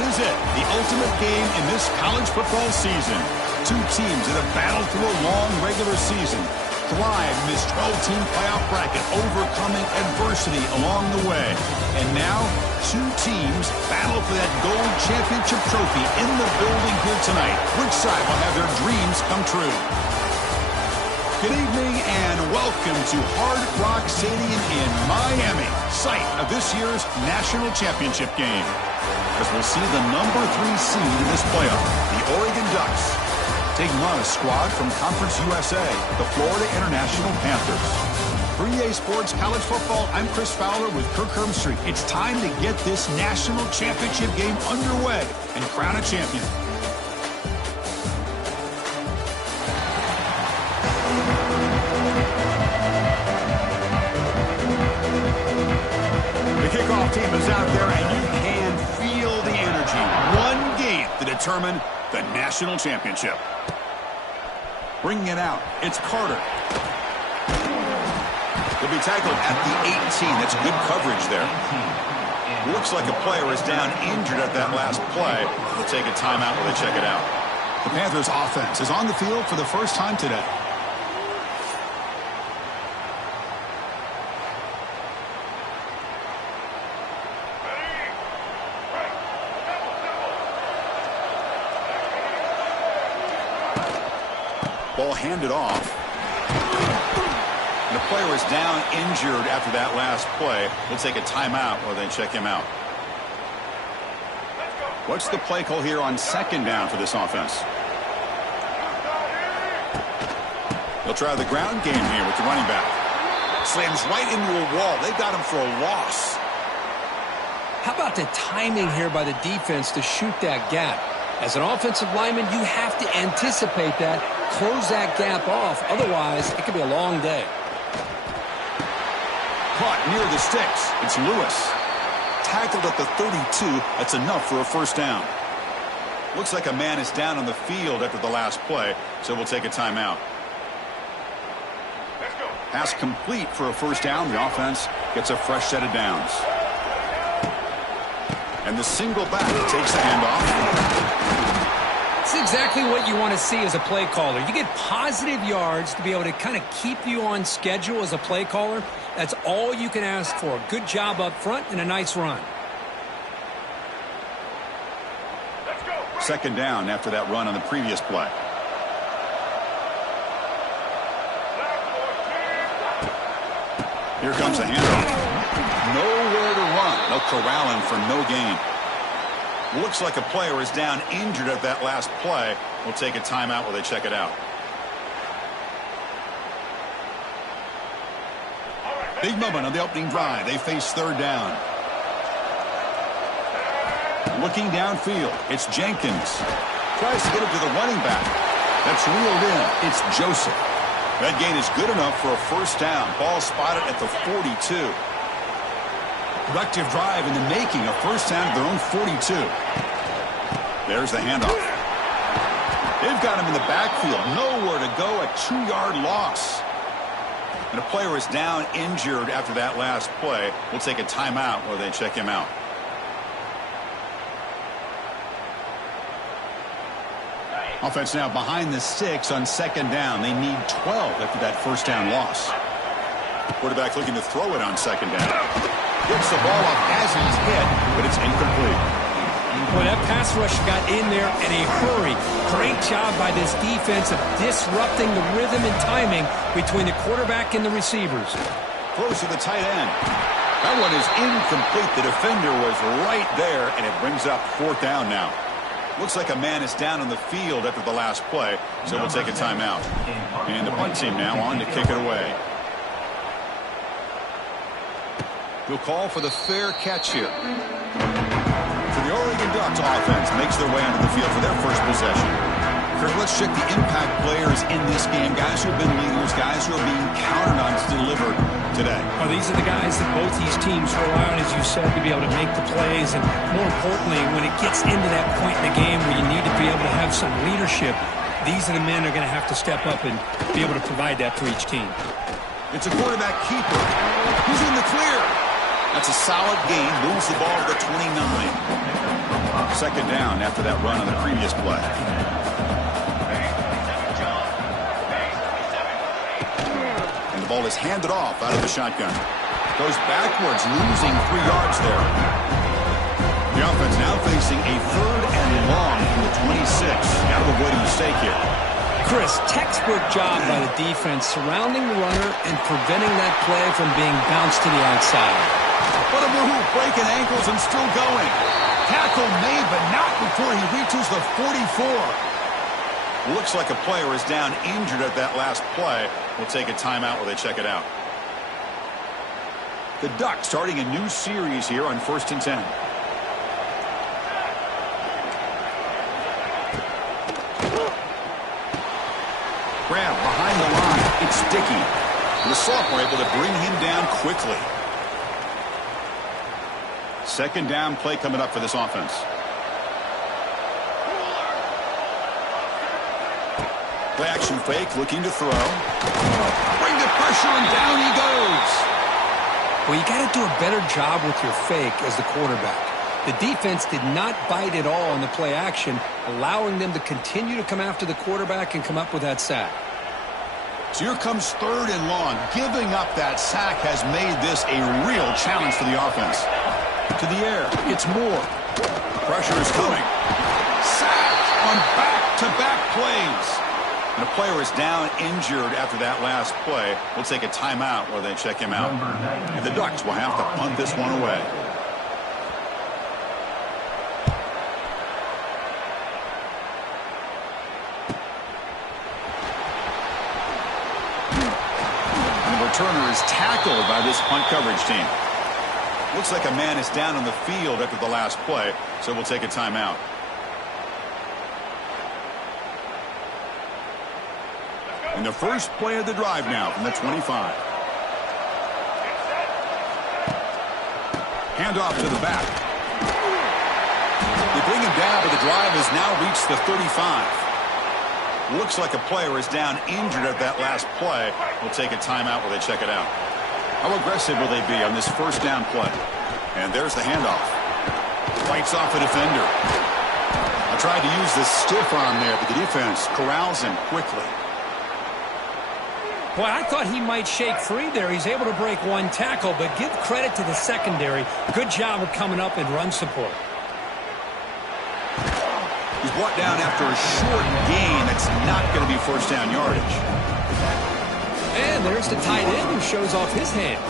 This is it, the ultimate game in this college football season. Two teams that have battled through a long regular season, thrived in this 12-team playoff bracket, overcoming adversity along the way. And now, two teams battle for that gold championship trophy in the building here tonight. Which side will have their dreams come true? Good evening and welcome to Hard Rock Stadium in Miami, site of this year's national championship game. As we'll see the number 3 seed in this playoff, the Oregon Ducks, taking on a squad from Conference USA, the Florida International Panthers. For EA Sports College Football, I'm Chris Fowler with Kirk Hermstreet. It's time to get this national championship game underway and crown a champion. The kickoff team is out there, and you can feel the energy. One game to determine the national championship. Bringing it out, it's Carter. He'll be tackled at the 18. That's good coverage there. Looks like a player is down injured at that last play. They'll take a timeout while they check it out. The Panthers offense is on the field for the first time today. Ball handed off. And the player is down injured after that last play. We'll take a timeout while they check him out. What's the play call here on second down for this offense? They'll try the ground game here with the running back. Slams right into a wall. They've got him for a loss. How about the timing here by the defense to shoot that gap? As an offensive lineman, you have to anticipate that, close that gap off. Otherwise, it could be a long day. Caught near the sticks. It's Lewis. Tackled at the 32. That's enough for a first down. Looks like a man is down on the field after the last play, so we'll take a timeout. Pass complete for a first down. The offense gets a fresh set of downs. And the single back takes the handoff. It's exactly what you want to see as a play caller. You get positive yards to be able to kind of keep you on schedule as a play caller. That's all you can ask for. Good job up front and a nice run. Second down after that run on the previous play. Here comes the handoff. Nowhere to run. They'll corral him for no gain. Looks like a player is down injured at that last play. We'll take a timeout while they check it out. Big moment on the opening drive. They face third down. Looking downfield, it's Jenkins. Tries to get it to the running back. That's reeled in. It's Joseph. That gain is good enough for a first down. Ball spotted at the 42. Productive drive in the making, a first down at their own 42. There's the handoff. They've got him in the backfield. Nowhere to go, a 2-yard loss. And a player is down injured after that last play. We'll take a timeout while they check him out. Offense now behind the 6 on second down. They need 12 after that first down loss. Quarterback looking to throw it on second down. Gets the ball off as he's hit, but it's incomplete. Well, that pass rush got in there in a hurry. Great job by this defense of disrupting the rhythm and timing between the quarterback and the receivers. Throws to the tight end. That one is incomplete. The defender was right there, and it brings up fourth down now. Looks like a man is down on the field after the last play, so we'll take a timeout. And the punt team now on to kick it away. He'll call for the fair catch here. So the Oregon Ducks offense makes their way onto the field for their first possession. Kirk, let's check the impact players in this game. Guys who have been leaders, guys who are being counted on to deliver today. Well, these are the guys that both these teams rely on, as you said, to be able to make the plays. And more importantly, when it gets into that point in the game where you need to be able to have some leadership, these are the men that are going to have to step up and be able to provide that for each team. It's a quarterback keeper. He's in the clear. That's a solid gain. Moves the ball to the 29. Second down after that run on the previous play. And the ball is handed off out of the shotgun. Goes backwards, losing 3 yards there. The offense now facing a 3rd and long from the 26. Got to avoid a mistake here. Chris, textbook job by the defense surrounding the runner and preventing that play from being bounced to the outside. What a move, breaking ankles and still going. Tackle made, but not before he reaches the 44. Looks like a player is down injured at that last play. We'll take a timeout while they check it out. The Ducks starting a new series here on 1st and 10. Grab behind the line. It's Dickey. The sophomore able to bring him down quickly. Second down play coming up for this offense. Play action fake, looking to throw. Bring the pressure, and down he goes. Well, you got to do a better job with your fake as the quarterback. The defense did not bite at all on the play action, allowing them to continue to come after the quarterback and come up with that sack. So here comes 3rd and long. Giving up that sack has made this a real challenge for the offense. To the air, it's Moore. Pressure is coming. Sacked on back-to-back plays. And a player is down injured after that last play. We'll take a timeout while they check him out. And the Ducks will have to punt this one away. And the returner is tackled by this punt coverage team. Looks like a man is down on the field after the last play, so we'll take a timeout. And the first play of the drive now from the 25. Handoff to the back. They bring him down, but the drive has now reached the 35. Looks like a player is down injured at that last play. We'll take a timeout while they check it out. How aggressive will they be on this first down play? And there's the handoff. Fights off a defender. I tried to use the stiff arm there, but the defense corrals him quickly. Boy, I thought he might shake free there. He's able to break 1 tackle, but give credit to the secondary. Good job of coming up and run support. He's brought down after a short gain. That's not going to be first down yardage. And there's the tight end who shows off his hands.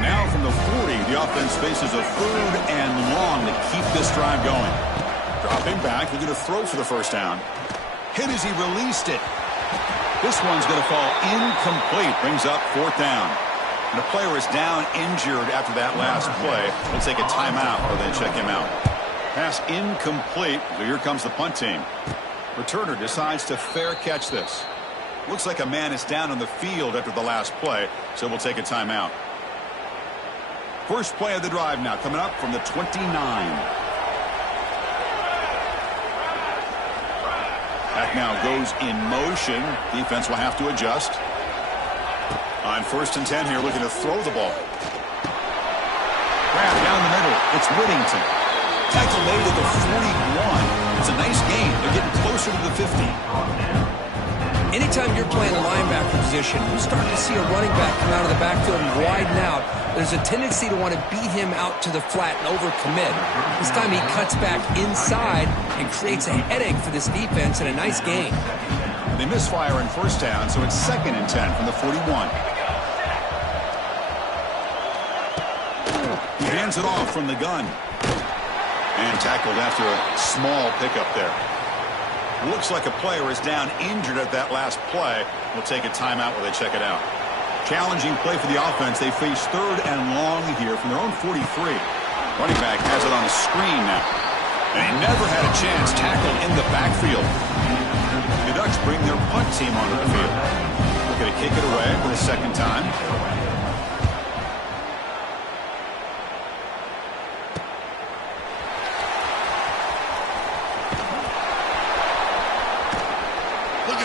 Now from the 40, the offense faces a 3rd and long to keep this drive going. Dropping back, they're going to throw for the first down. Hit as he released it. This one's going to fall incomplete. Brings up 4th down. And the player is down injured after that last play. We'll take a timeout or then check him out. Pass incomplete. So here comes the punt team. Returner decides to fair catch this. Looks like a man is down on the field after the last play, so we'll take a timeout. First play of the drive now coming up from the 29. Back now goes in motion. Defense will have to adjust. On 1st and 10 here, looking to throw the ball. Grab down the middle. It's Whittington. Tackle made at the 41. It's a nice gain. They're getting closer to the 50. Anytime you're playing a linebacker position, you start to see a running back come out of the backfield and widen out. There's a tendency to want to beat him out to the flat and overcommit. This time he cuts back inside and creates a headache for this defense and a nice gain. They misfire on first down, so it's 2nd and 10 from the 41. He hands it off from the gun. And tackled after a small pickup there. Looks like a player is down injured at that last play. We'll take a timeout while they check it out. Challenging play for the offense. They face 3rd and long here from their own 43. Running back has it on the screen now. And he never had a chance tackled in the backfield. The Ducks bring their punt team onto the field. They're going to kick it away for the 2nd time.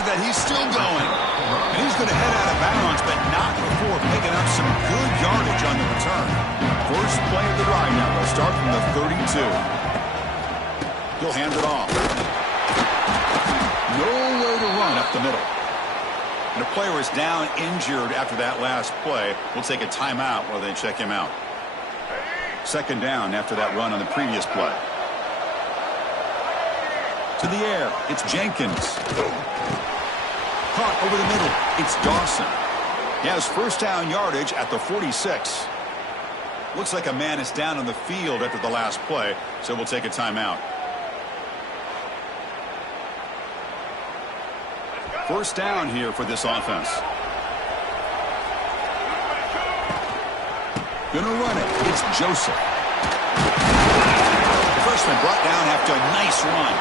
That he's still going. And he's going to head out of bounds, but not before picking up some good yardage on the return. First play of the drive now. They'll start from the 32. He'll hand it off. Nowhere to run up the middle. And a player is down injured after that last play. We'll take a timeout while they check him out. Second down after that run on the previous play. To the air, it's Jenkins. Caught over the middle, it's Dawson. He has first down yardage at the 46. Looks like a man is down on the field after the last play, so we'll take a timeout. First down here for this offense. Gonna run it. It's Joseph. The freshman brought down after a nice run.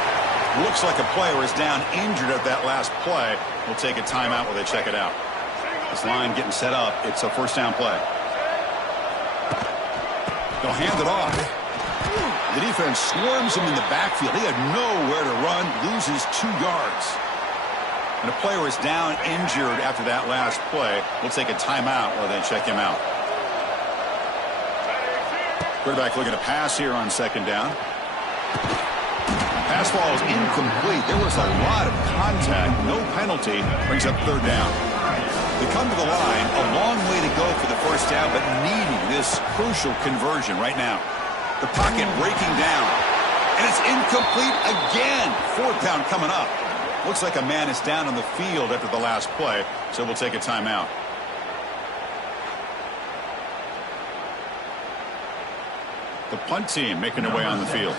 Looks like a player is down injured at that last play. We'll take a timeout while they check it out. This line getting set up. It's a first down play. They'll hand it off. The defense swarms him in the backfield. He had nowhere to run. Loses 2 yards. And a player is down injured after that last play. We'll take a timeout while they check him out. Quarterback looking to pass here on second down. Pass ball is incomplete. There was a lot of contact. No penalty. Brings up third down. They come to the line. A long way to go for the first down, but needing this crucial conversion right now. The pocket breaking down. And it's incomplete again. Fourth down coming up. Looks like a man is down on the field after the last play, so we'll take a timeout. The punt team making their way on the field.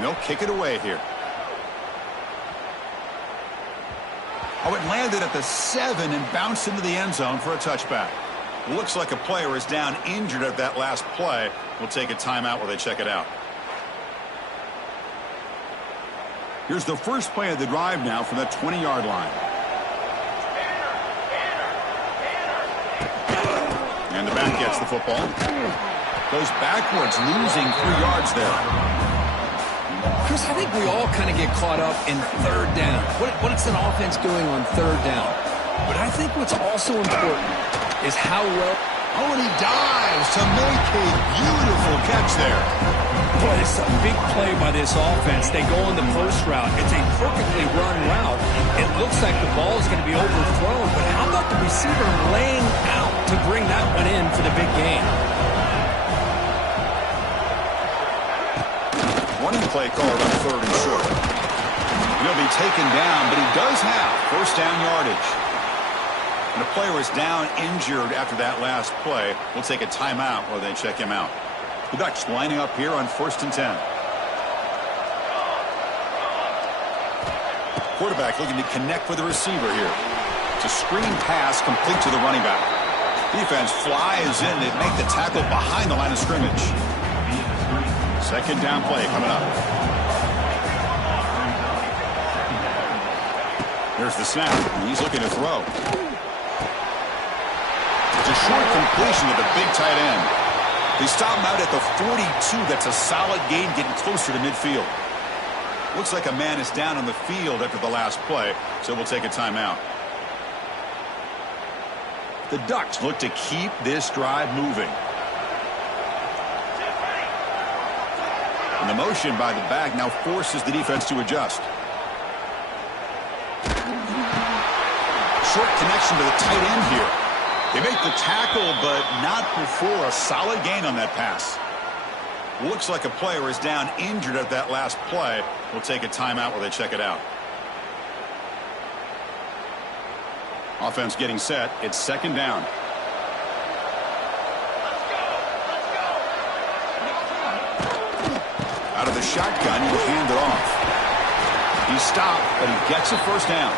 They'll kick it away here. Oh, it landed at the 7 and bounced into the end zone for a touchback. Looks like a player is down injured at that last play. We'll take a timeout while they check it out. Here's the first play of the drive now from the 20-yard line. And the back gets the football. Goes backwards, losing 3 yards there. Chris, I think we all kind of get caught up in third down. What is an offense doing on third down? But I think what's also important is how well... Oh, and he dives to make a beautiful catch there. Boy, it's a big play by this offense. They go on the post route. It's a perfectly run route. It looks like the ball is going to be overthrown, but how about the receiver laying out to bring that one in for the big game? Running play called on third and short. He'll be taken down, but he does have first down yardage. And a player is down injured after that last play. We'll take a timeout while they check him out. The Ducks lining up here on 1st and 10. Quarterback looking to connect with the receiver here. It's a screen pass complete to the running back. Defense flies in to make the tackle behind the line of scrimmage. Second down play coming up. Here's the snap. He's looking to throw. It's a short completion to the big tight end. They stop him out at the 42. That's a solid gain, getting closer to midfield. Looks like a man is down on the field after the last play, so we'll take a timeout. The Ducks look to keep this drive moving. And the motion by the back now forces the defense to adjust. Short connection to the tight end here. They make the tackle, but not before a solid gain on that pass. Looks like a player is down injured at that last play. We'll take a timeout while they check it out. Offense getting set. It's second down. Out of the shotgun, he'll hand it off. He stopped, but he gets a first down.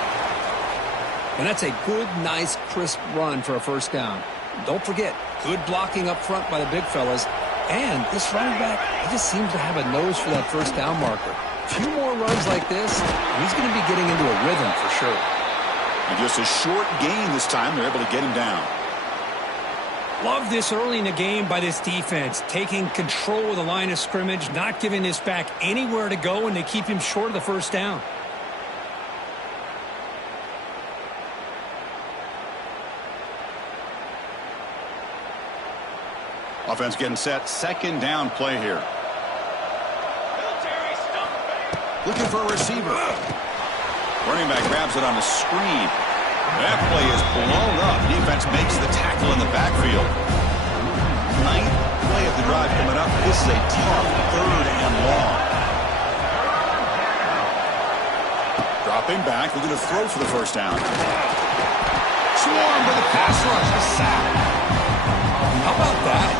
And that's a good, nice, crisp run for a first down. Don't forget, good blocking up front by the big fellas. And this running back, he just seems to have a nose for that first down marker. A few more runs like this, and he's going to be getting into a rhythm for sure. And just a short gain this time, they're able to get him down. Love this early in the game by this defense, taking control of the line of scrimmage, not giving this back anywhere to go, and they keep him short of the first down. Offense getting set. Second down play here. Looking for a receiver. Running back grabs it on the screen. That play is blown up. Defense makes the tackle in the backfield. Ninth play of the drive coming up. This is a tough third and long. Dropping back, looking to throw for the first down. Swarm with a pass rush. A sack. How about that?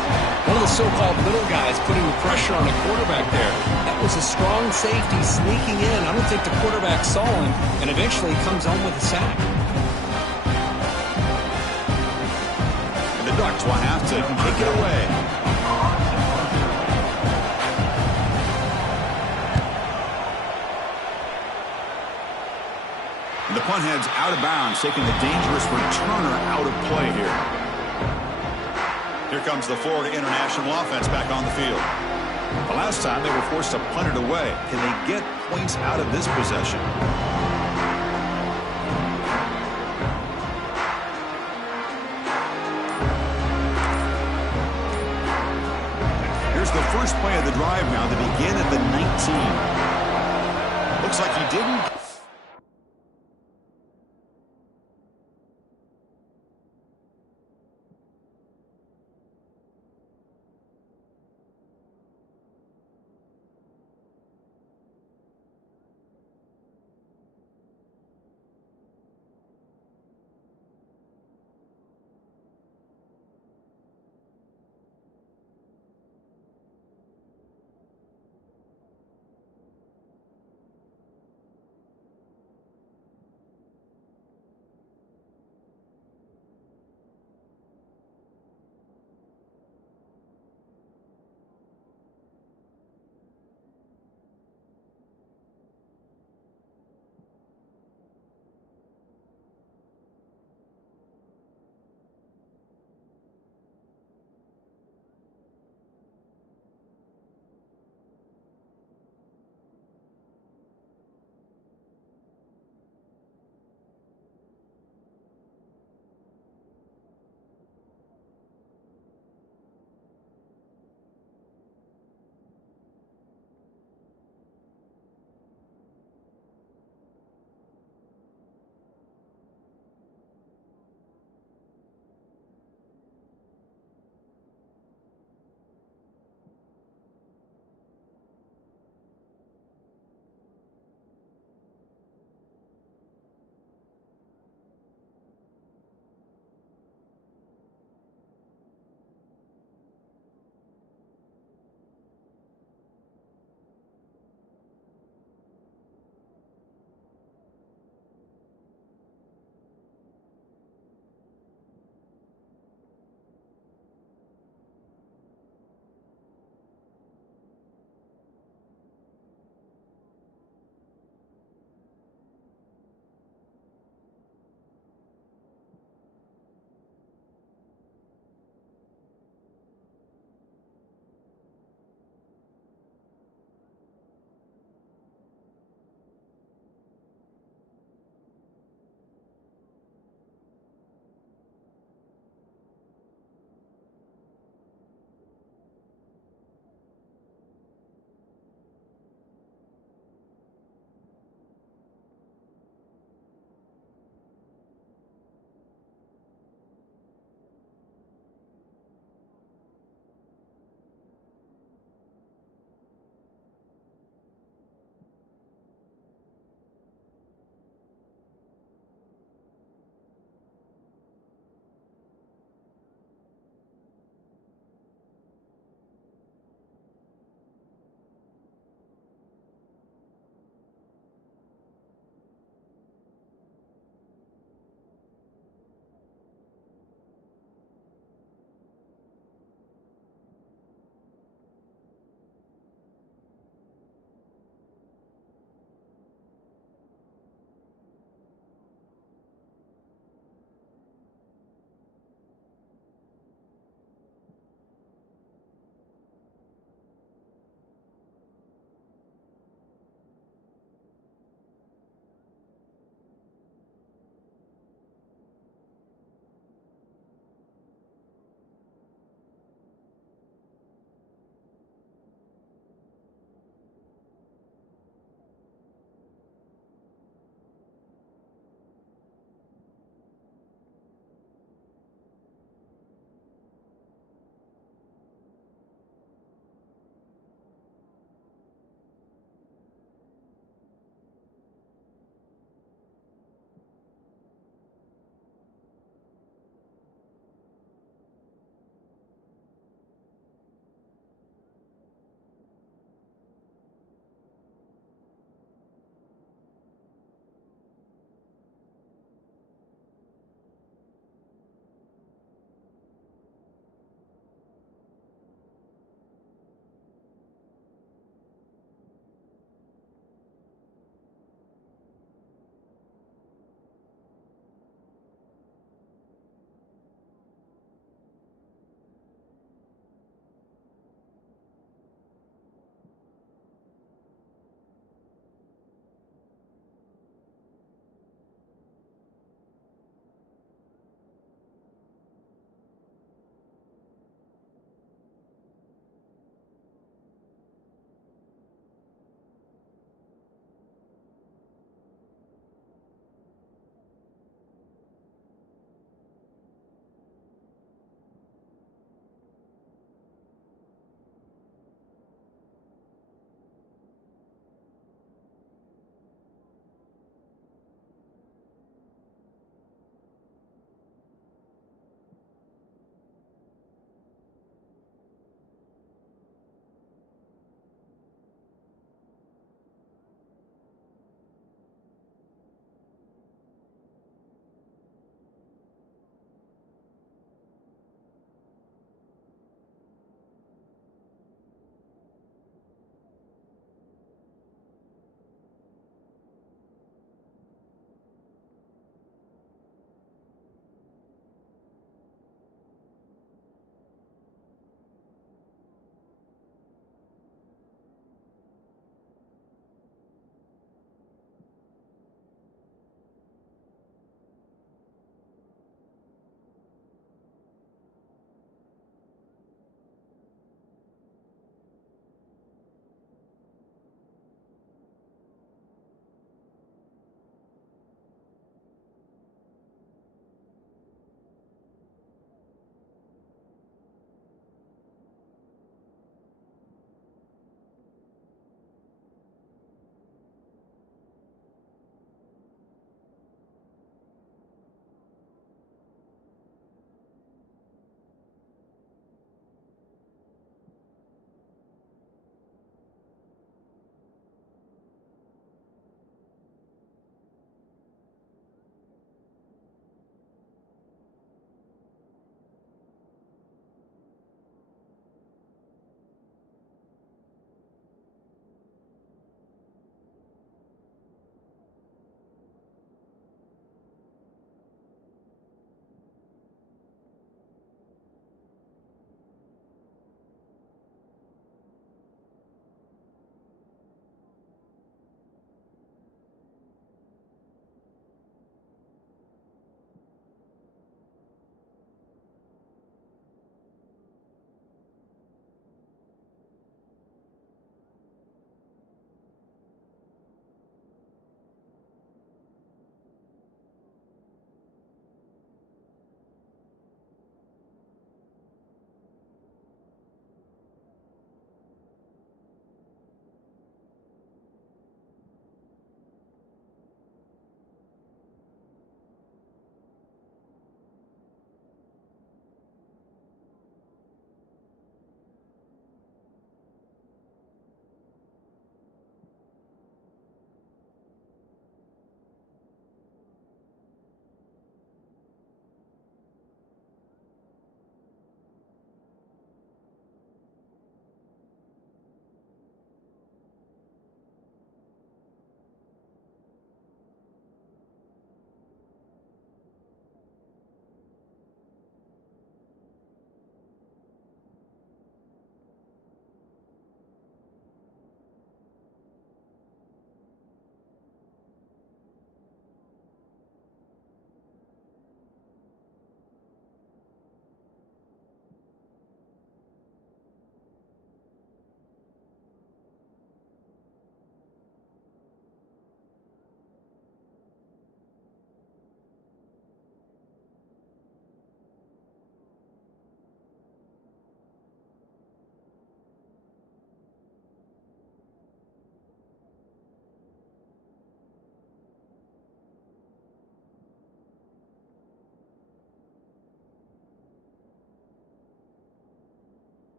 One of the so-called middle guys putting the pressure on the quarterback there. That was a strong safety sneaking in. I don't think the quarterback saw him, and eventually comes home with a sack. And the Ducks will have to kick it away. And the punt heads out of bounds, taking the dangerous returner out of play here. Here comes the Florida International offense back on the field. The last time they were forced to punt it away. Can they get points out of this possession? Here's the first play of the drive now. They begin at the 19. Looks like he didn't.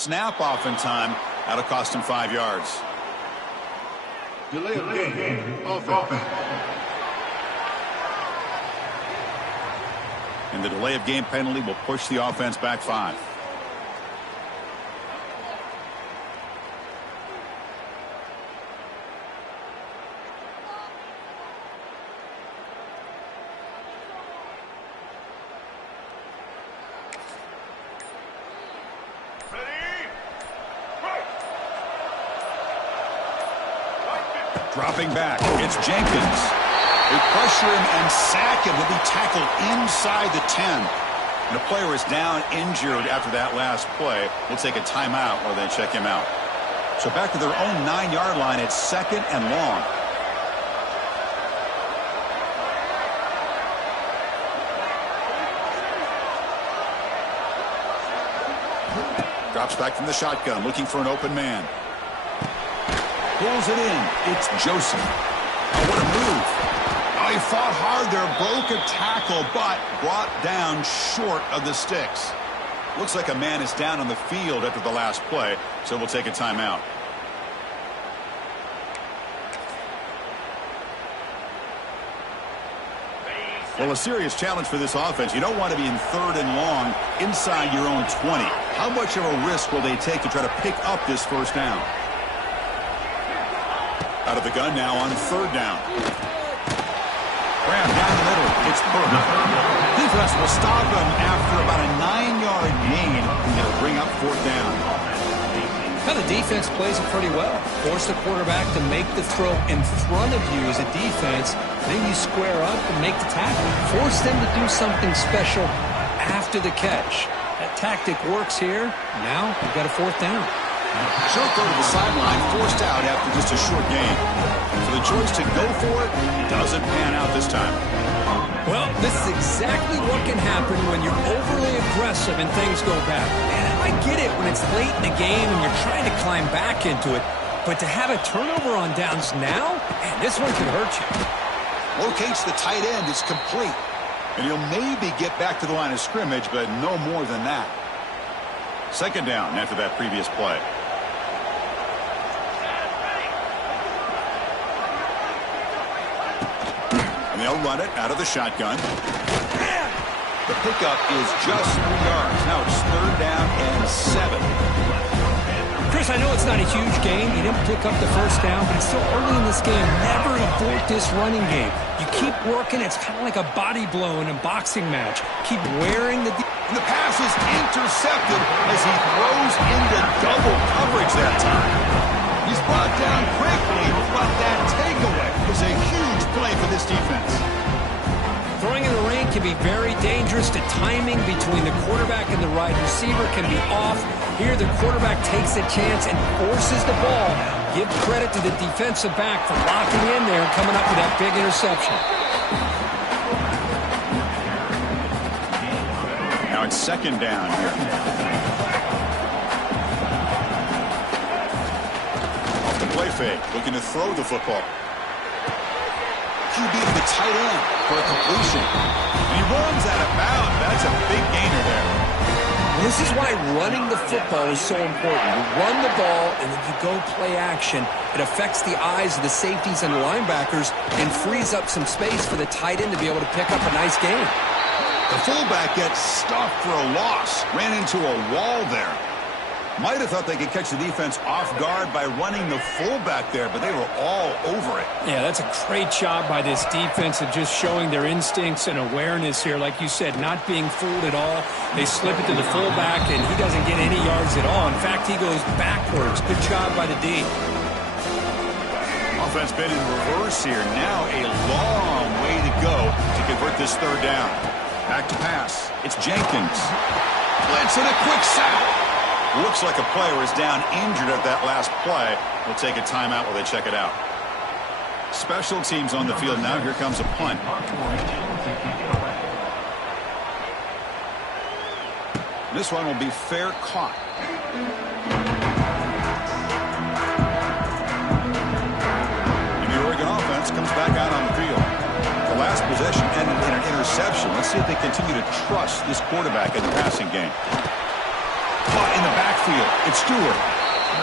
snap off in time. That'll cost him 5 yards. Delay of game. Offense. And the delay of game penalty will push the offense back 5. Dropping back, it's Jenkins. They pressure him and sack him. He'll be tackled inside the 10. And the player is down injured after that last play. We'll take a timeout while they check him out. So back to their own 9-yard line. It's 2nd and long. Drops back from the shotgun, looking for an open man. Pulls it in. It's Joseph. Oh, what a move. Oh, he fought hard there, broke a tackle, but brought down short of the sticks. Looks like a man is down on the field after the last play, so we'll take a timeout. Well, a serious challenge for this offense. You don't want to be in 3rd and long inside your own 20. How much of a risk will they take to try to pick up this first down? Out of the gun now on 3rd down. Graham down the middle. It's Burke. Defense will stop him after about a 9-yard gain. They'll bring up 4th down. Now the defense plays it pretty well. Force the quarterback to make the throw in front of you as a defense. Then you square up and make the tackle. Force them to do something special after the catch. That tactic works here. Now you've got a 4th down. She'll go to the sideline, forced out after just a short gain. So the choice to go for it doesn't pan out this time. Well, this is exactly what can happen when you're overly aggressive and things go bad. And I get it when it's late in the game and you're trying to climb back into it. But to have a turnover on downs now, man, this one could hurt you. Locates the tight end. It's complete. And he'll maybe get back to the line of scrimmage, but no more than that. 2nd down after that previous play. And they'll run it out of the shotgun. The pickup is just 3 yards. Now it's 3rd down and 7. Chris, I know it's not a huge game. You didn't pick up the first down, but it's still early in this game. Never abort this running game. You keep working. It's kind of like a body blow in a boxing match. Keep wearing the... And the pass is intercepted as he throws into double coverage that time. He's brought down quickly, but that takeaway is a huge play for this defense. Throwing in the rain can be very dangerous. The timing between the quarterback and the wide receiver can be off. Here the quarterback takes a chance and forces the ball. Give credit to the defensive back for locking in there and coming up with that big interception. Now it's 2nd down here. Off the play fake, looking to throw the football. QB to the tight end for a completion. And he runs out of bounds. That's a big gainer there. This is why running the football is so important. You run the ball and then you go play action. It affects the eyes of the safeties and the linebackers and frees up some space for the tight end to be able to pick up a nice gain. The fullback gets stuffed for a loss. Ran into a wall there. Might have thought they could catch the defense off guard by running the fullback there, but they were all over it. Yeah, that's a great job by this defense of just showing their instincts and awareness here. Like you said, not being fooled at all. They slip it to the fullback, and he doesn't get any yards at all. In fact, he goes backwards. Good job by the D. Offense been in reverse here. Now a long way to go to convert this 3rd down. Back to pass. It's Jenkins. Blitz and a quick sack. Looks like a player is down injured at that last play. We'll take a timeout while they check it out. Special teams on the field now. Here comes a punt. This one will be fair caught. And the Oregon offense comes back out on the field. The last possession ended in an interception. Let's see if they continue to trust this quarterback in the passing game. Caught in the backfield. It's Stewart.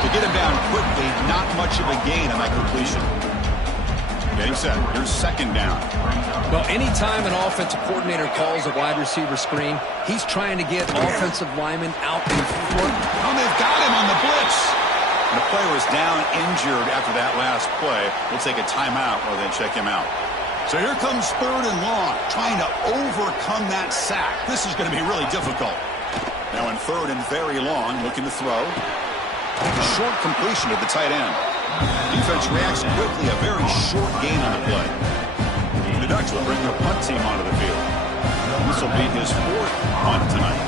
To get him down quickly, not much of a gain on that completion. Getting set. Here's second down. Well, anytime an offensive coordinator calls a wide receiver screen, he's trying to get offensive linemen out in front. Oh, they've got him on the blitz. And the player is down injured after that last play. We'll take a timeout or then check him out. So here comes third and long, trying to overcome that sack. This is going to be really difficult. Now in third and very long, looking to throw. Short completion to the tight end. Defense reacts quickly, a very short gain on the play. The Ducks will bring their punt team onto the field. This will be his fourth punt tonight.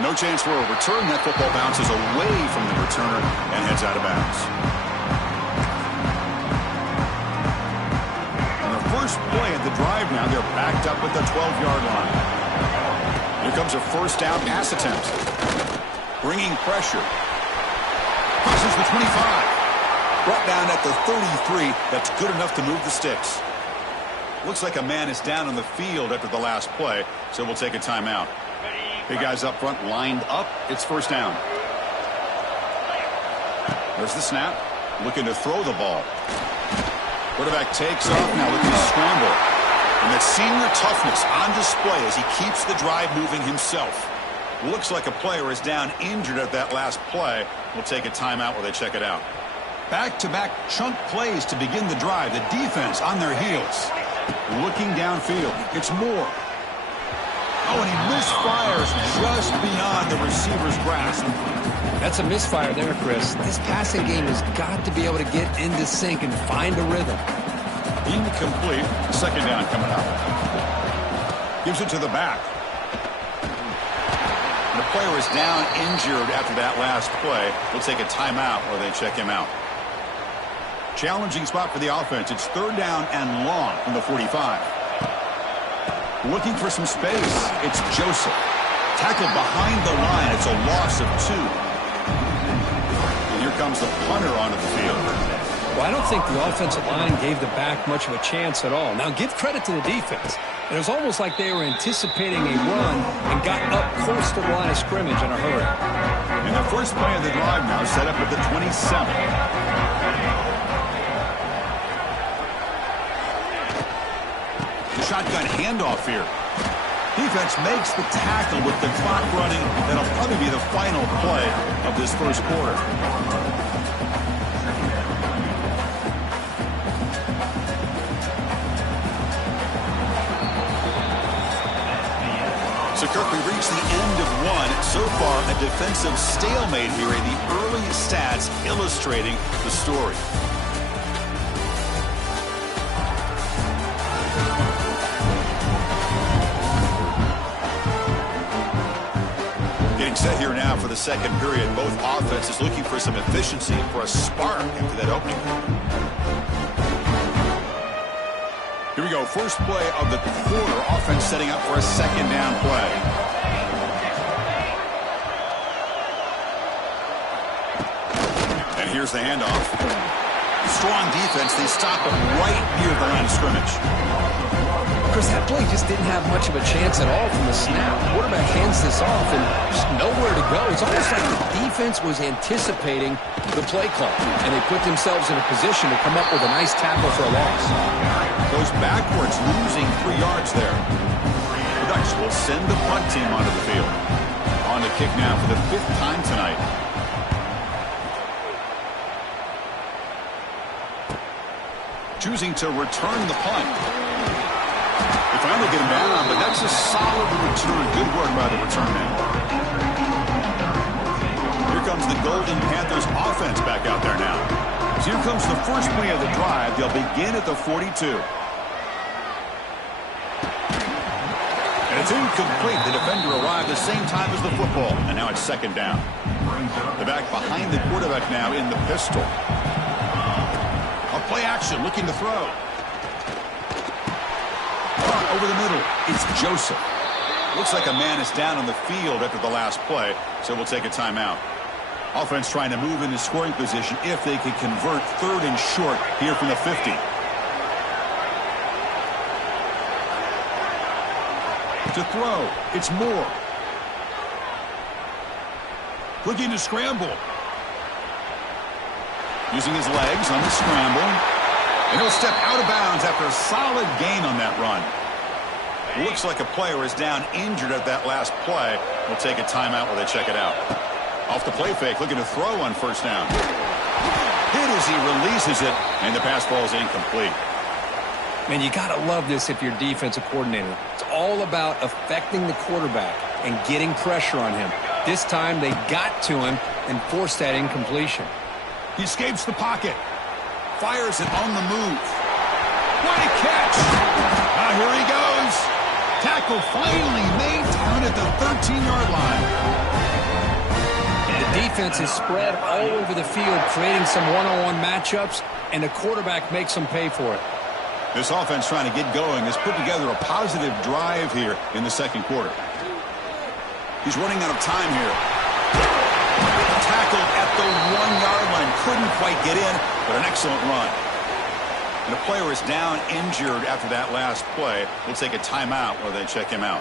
No chance for a return. That football bounces away from the returner and heads out of bounds. On the first play of the drive now, they're backed up at the 12-yard line. Here comes a first down pass attempt. Bringing pressure. Crosses the 25. Brought down at the 33. That's good enough to move the sticks. Looks like a man is down on the field after the last play, so we'll take a timeout. Big guys up front lined up. It's first down. There's the snap. Looking to throw the ball. Quarterback takes off now, looking to scramble. And that senior toughness on display as he keeps the drive moving himself. Looks like a player is down injured at that last play. We'll take a timeout while they check it out. Back-to-back chunk plays to begin the drive. The defense on their heels. Looking downfield. It's Moore. Oh, and he misfires just beyond the receiver's grasp. That's a misfire there, Chris. This passing game has got to be able to get into sync and find a rhythm. Incomplete. Second down coming up. Gives it to the back. The player is down injured after that last play. We'll take a timeout while they check him out. Challenging spot for the offense. It's third down and long from the 45. Looking for some space. It's Joseph. Tackled behind the line. It's a loss of 2. And here comes the punter onto the field. Well, I don't think the offensive line gave the back much of a chance at all. Now, give credit to the defense. It was almost like they were anticipating a run and got up close to the line of scrimmage in a hurry. And the first play of the drive now set up at the 27. The shotgun handoff here. Defense makes the tackle with the clock running. That'll probably be the final play of this first quarter. So, Kirk, we reached the end of one. So far, a defensive stalemate here in the early stats illustrating the story. Getting set here now for the second period. Both offenses looking for some efficiency, for a spark after that opening. Here we go, first play of the quarter. Offense setting up for a second down play. And here's the handoff. Strong defense. They stop him right near the line of scrimmage. Chris, that play just didn't have much of a chance at all from the snap. The quarterback hands this off and just nowhere to go. It's almost like the defense was anticipating the play call, and they put themselves in a position to come up with a nice tackle for a loss. Goes backwards, losing 3 yards there. The Ducks will send the punt team onto the field. On to kick now for the 5th time tonight. Choosing to return the punt. They finally get him down, but that's a solid return. Good work by the return man. Here comes the Golden Panthers offense back out there now. So here comes the first play of the drive. They'll begin at the 42. And it's incomplete. The defender arrived the same time as the football. And now it's second down. The back behind the quarterback now in the pistol. A play action, looking to throw. Over the middle, it's Joseph. Looks like a man is down on the field after the last play, so we'll take a timeout. Offense trying to move into scoring position if they can convert third and short here from the 50. To throw. It's Moore. Looking to scramble. Using his legs on the scramble. And he'll step out of bounds after a solid gain on that run. Looks like a player is down injured at that last play. We'll take a timeout while they check it out. Off the play fake, looking to throw on first down. Hit as he releases it, and the pass ball is incomplete. Man, you got to love this if you're defensive coordinator. It's all about affecting the quarterback and getting pressure on him. This time they got to him and forced that incompletion. He escapes the pocket. Fires it on the move. What a catch! Now here he goes. Tackle finally made down at the 13-yard line. The defense is spread all over the field, creating some one-on-one matchups, and the quarterback makes them pay for it. This offense trying to get going has put together a positive drive here in the second quarter. He's running out of time here. Tackled at the 1-yard line. Couldn't quite get in, but an excellent run. And the player is down injured after that last play. We'll take a timeout while they check him out.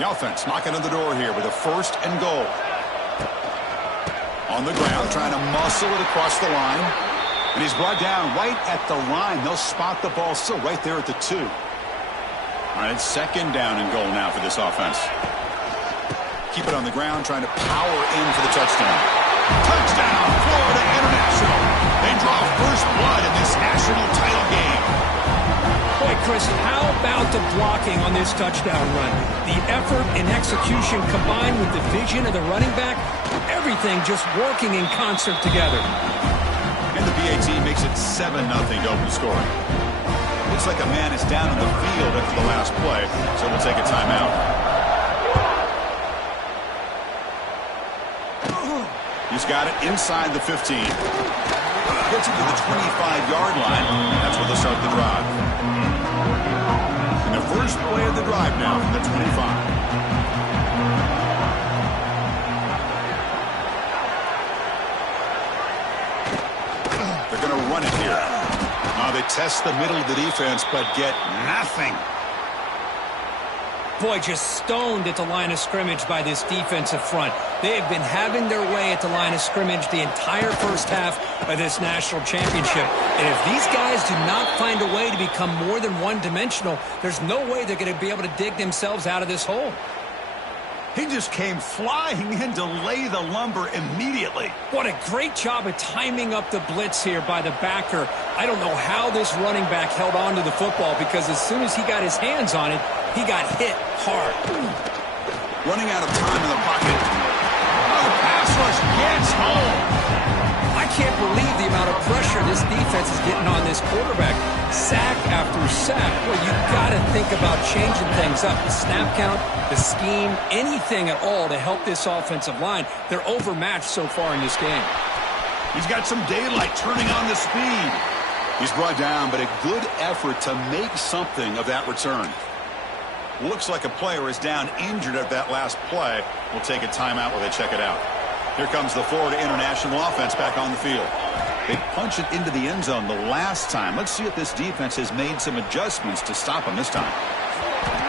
The offense knocking on the door here with a 1st and goal. On the ground, trying to muscle it across the line. And he's brought down right at the line. They'll spot the ball still right there at the 2. All right, it's 2nd down and goal now for this offense. Keep it on the ground, trying to power in for the touchdown. Touchdown, Florida International. They draw first blood in this national title game. Boy, Chris, how about the blocking on this touchdown run? The effort and execution combined with the vision of the running back, everything just working in concert together. And the BAT makes it 7-0 to open scoring. Looks like a man is down on the field after the last play, so we'll take a timeout. He's got it inside the 15. Gets it to the 25-yard line. That's where they'll start the drive. And the first play of the drive now from the 25. They're going to run it here. Now they test the middle of the defense, but get nothing. Boy, just stoned at the line of scrimmage by this defensive front. They have been having their way at the line of scrimmage the entire first half of this national championship. And if these guys do not find a way to become more than one-dimensional, there's no way they're going to be able to dig themselves out of this hole. He just came flying in to lay the lumber immediately. What a great job of timing up the blitz here by the backer. I don't know how this running back held on to the football, because as soon as he got his hands on it, he got hit hard. Running out of time in the pocket. Oh, the pass rush gets home. I can't believe the amount of pressure this defense is getting on this quarterback. Sack after sack. Well, you got to think about changing things up. The snap count, the scheme, anything at all to help this offensive line. They're overmatched so far in this game. He's got some daylight turning on the speed. He's brought down, but a good effort to make something of that return. Looks like a player is down injured at that last play. We'll take a timeout while they check it out. Here comes the Florida International offense back on the field. They punch it into the end zone the last time. Let's see if this defense has made some adjustments to stop them this time.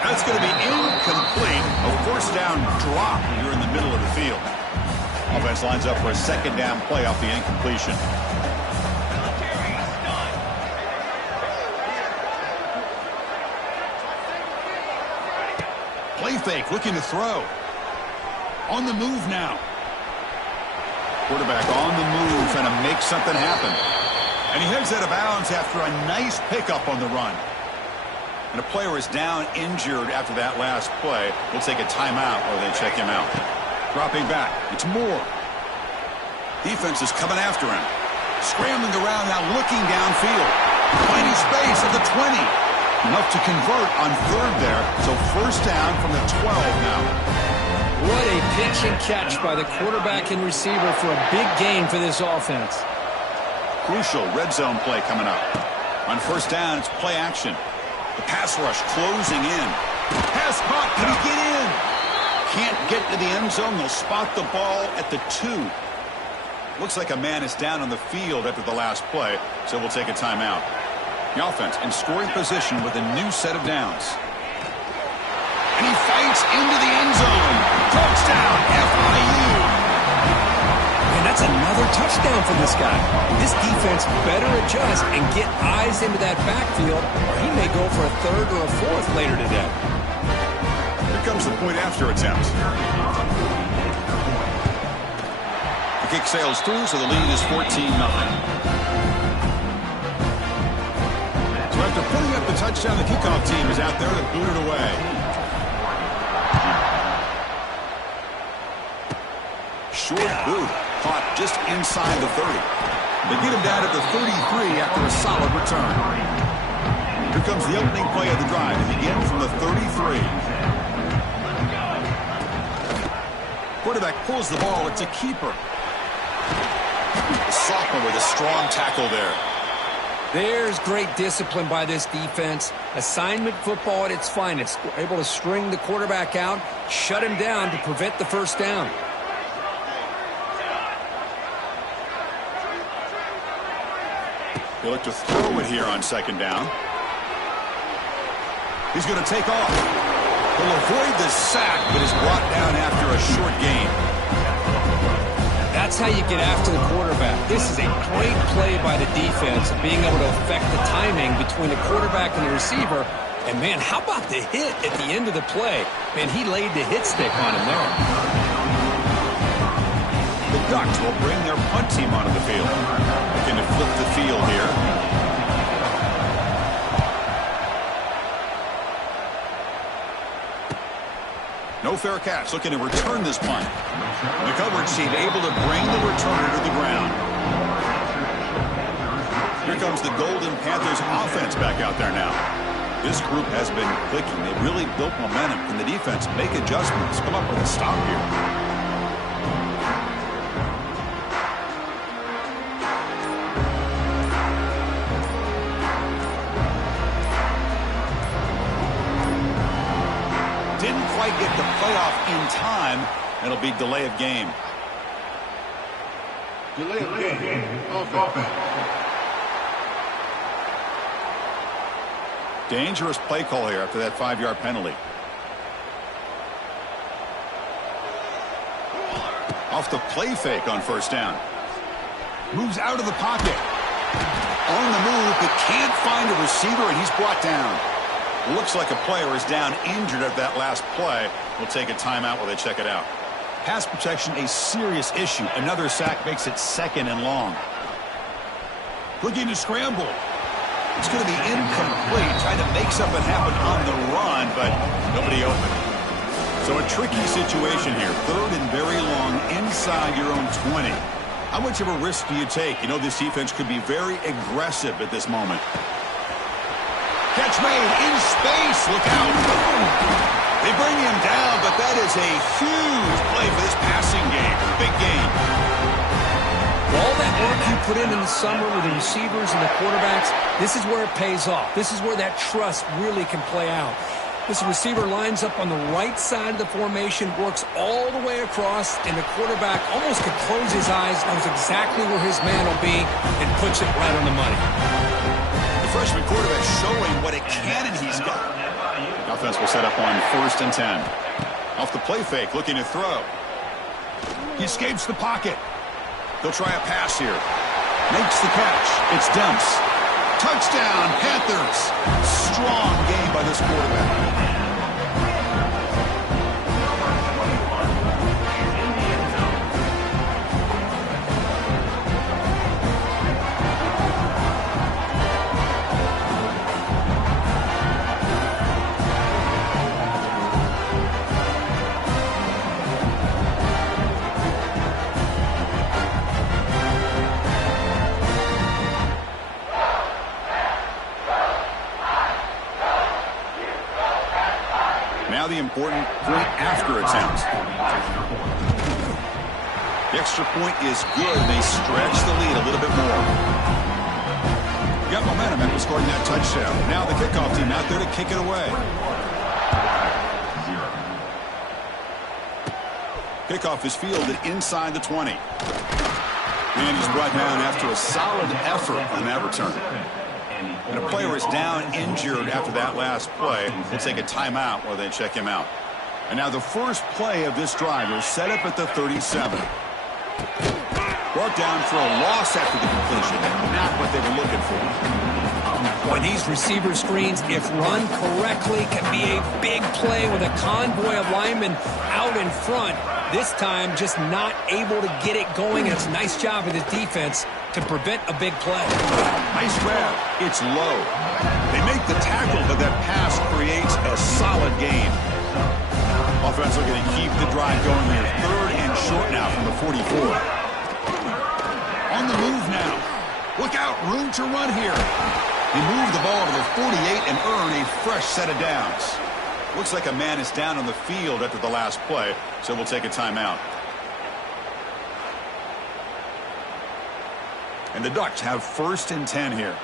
That's going to be incomplete. A 1st down drop here in the middle of the field. Offense lines up for a 2nd down play off the incompletion. Play fake, looking to throw. On the move now. Quarterback on the move, trying to make something happen. And he heads out of bounds after a nice pickup on the run. And a player is down injured after that last play. We'll take a timeout while they check him out. Dropping back, it's Moore. Defense is coming after him. Scrambling around now, looking downfield. Finding space at the 20. Enough to convert on 3rd there. So 1st down from the 12 now. What a pitch and catch by the quarterback and receiver for a big gain for this offense. Crucial red zone play coming up. On 1st down, it's play action. The pass rush closing in. Pass caught. Can he get in? Can't get to the end zone. They'll spot the ball at the 2. Looks like a man is down on the field after the last play, so we'll take a timeout. The offense in scoring position with a new set of downs. And he fights into the end zone. Touchdown, FIU. And that's another touchdown for this guy. This defense better adjust and get eyes into that backfield, or he may go for a third or a fourth later today. Here comes the point after attempt. The kick sails through, so the lead is 14-9. So after putting up the touchdown, the kickoff team is out there to boot it away. Short boot, caught just inside the 30. They get him down at the 33 after a solid return. Here comes the opening play of the drive. It begins from the 33. Quarterback pulls the ball. It's a keeper. The sophomore with a strong tackle there. There's great discipline by this defense. Assignment football at its finest. We're able to string the quarterback out, shut him down to prevent the first down. They look to throw it here on second down. He's going to take off. He'll avoid the sack, but is brought down after a short gain. That's how you get after the quarterback. This is a great play by the defense, being able to affect the timing between the quarterback and the receiver. And, man, how about the hit at the end of the play? Man, he laid the hit stick on him there. The Ducks will bring their punt team onto the field. Looking to flip the field here. No fair catch, looking to return this punt. The coverage team able to bring the returner to the ground. Here comes the Golden Panthers offense back out there now. This group has been clicking. They really built momentum. Can the defense make adjustments? Come up with a stop here. Didn't quite get the playoff in time. It'll be delay of game. Delay of game. Offense. Dangerous play call here after that 5-yard penalty. Off the play fake on first down. Moves out of the pocket. On the move, but can't find a receiver, and he's brought down. Looks like a player is down injured at that last play. We'll take a timeout while they check it out. Pass protection, a serious issue. Another sack makes it second and long. Looking to scramble. It's going to be incomplete. Trying to make something happen on the run, but nobody open. So a tricky situation here. Third and very long inside your own 20. How much of a risk do you take? You know this defense could be very aggressive at this moment. Catch made in space. Look out. They bring him down, but that is a huge play for this passing game. Big game. All that work you put in the summer with the receivers and the quarterbacks, this is where it pays off. This is where that trust really can play out. This receiver lines up on the right side of the formation, works all the way across, and the quarterback almost could close his eyes, knows exactly where his man will be, and puts it right on the money. The freshman quarterback showing what a cannon he's got. Offense will set up on 1st and 10. Off the play fake, looking to throw. He escapes the pocket. They'll try a pass here. Makes the catch. It's Demps. Touchdown, Panthers. Strong game by this quarterback. Now the important point after attempt. The extra point is good. They stretch the lead a little bit more. Got momentum after scoring that touchdown. Now the kickoff team out there to kick it away. Kickoff is fielded inside the 20. And he's brought down after a solid effort on that return. And a player is down injured after that last play. We'll take a timeout while they check him out. And now the first play of this drive is set up at the 37. Brought down for a loss after the completion. Not what they were looking for. Boy, these receiver screens, if run correctly, can be a big play with a convoy of linemen out in front. This time, just not able to get it going. And it's a nice job of the defense to prevent a big play. Nice grab. It's low. They make the tackle, but that pass creates a solid gain. Offense looking to keep the drive going here. 3rd and short now from the 44. On the move now. Look out, room to run here. They move the ball to the 48 and earn a fresh set of downs. Looks like a man is down on the field after the last play, so we'll take a timeout. And the Ducks have 1st and 10 here.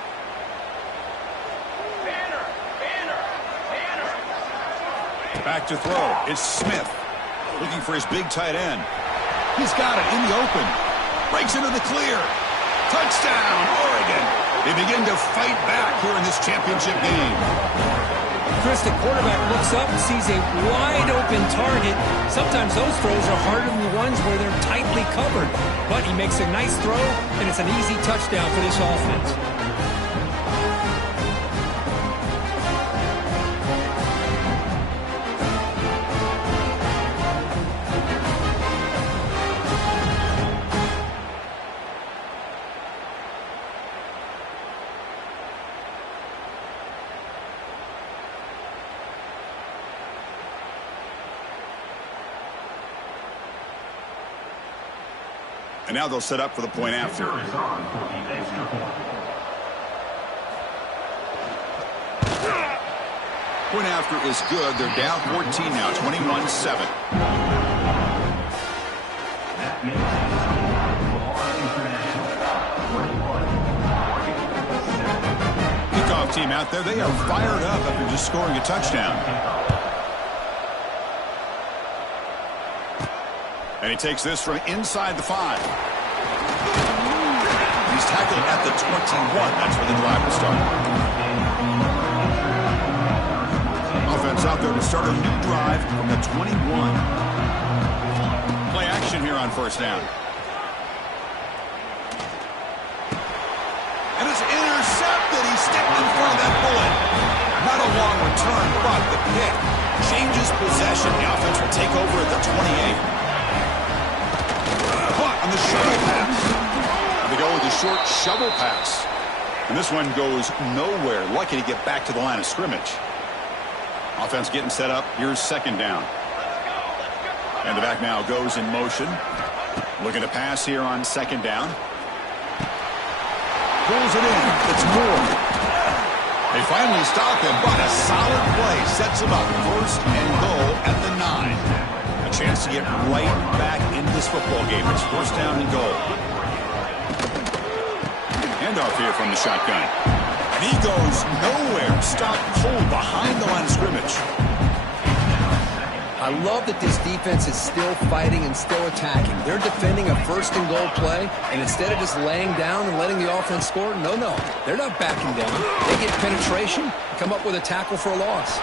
Back to throw. It's Smith looking for his big tight end. He's got it in the open. Breaks into the clear. Touchdown, Oregon. They begin to fight back here in this championship game. Chris, the quarterback looks up and sees a wide-open target. Sometimes those throws are harder than the ones where they're tightly covered. But he makes a nice throw, and it's an easy touchdown for this offense. And now they'll set up for the point after. Point after is good. They're down 14 now, 21-7. Kickoff team out there. They are fired up after just scoring a touchdown. And he takes this from inside the 5. He's tackled at the 21. That's where the drive will start. Offense out there to start a new drive from the 21. Play action here on 1st down. And it's intercepted. He stepped in front of that bullet. Not a long return, but the pick changes possession. The offense will take over at the 28. On the shovel pass. And they go with the short shovel pass. And this one goes nowhere. Lucky to get back to the line of scrimmage. Offense getting set up. Here's 2nd down. And the back now goes in motion. Looking to pass here on 2nd down. Pulls it in. It's Moore. They finally stop him, but a solid play sets him up. 1st and goal at the 9. Chance to get right back into this football game. It's 1st down and goal. Handoff here from the shotgun. And he goes nowhere. Stopped cold behind the line of scrimmage. I love that this defense is still fighting and still attacking. They're defending a 1st and goal play, and instead of just laying down and letting the offense score, no. They're not backing down. They get penetration, come up with a tackle for a loss.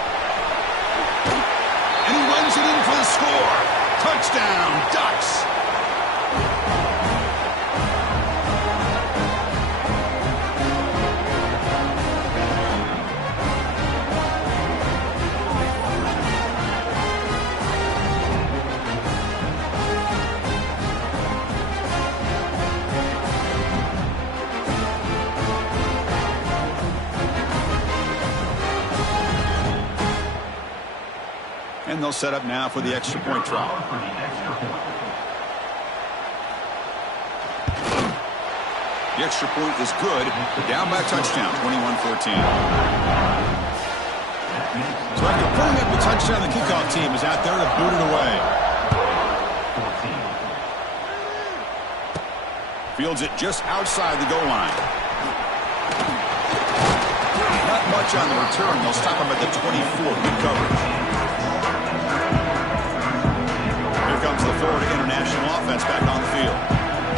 And he runs it in for the score. Touchdown, Ducks. And they'll set up now for the extra point try. The extra point is good. They're down by a touchdown, 21-14. So after putting up the touchdown, the kickoff team is out there to boot it away. Fields it just outside the goal line. Not much on the return. They'll stop him at the 24. Good coverage. Comes the Florida International offense back on the field.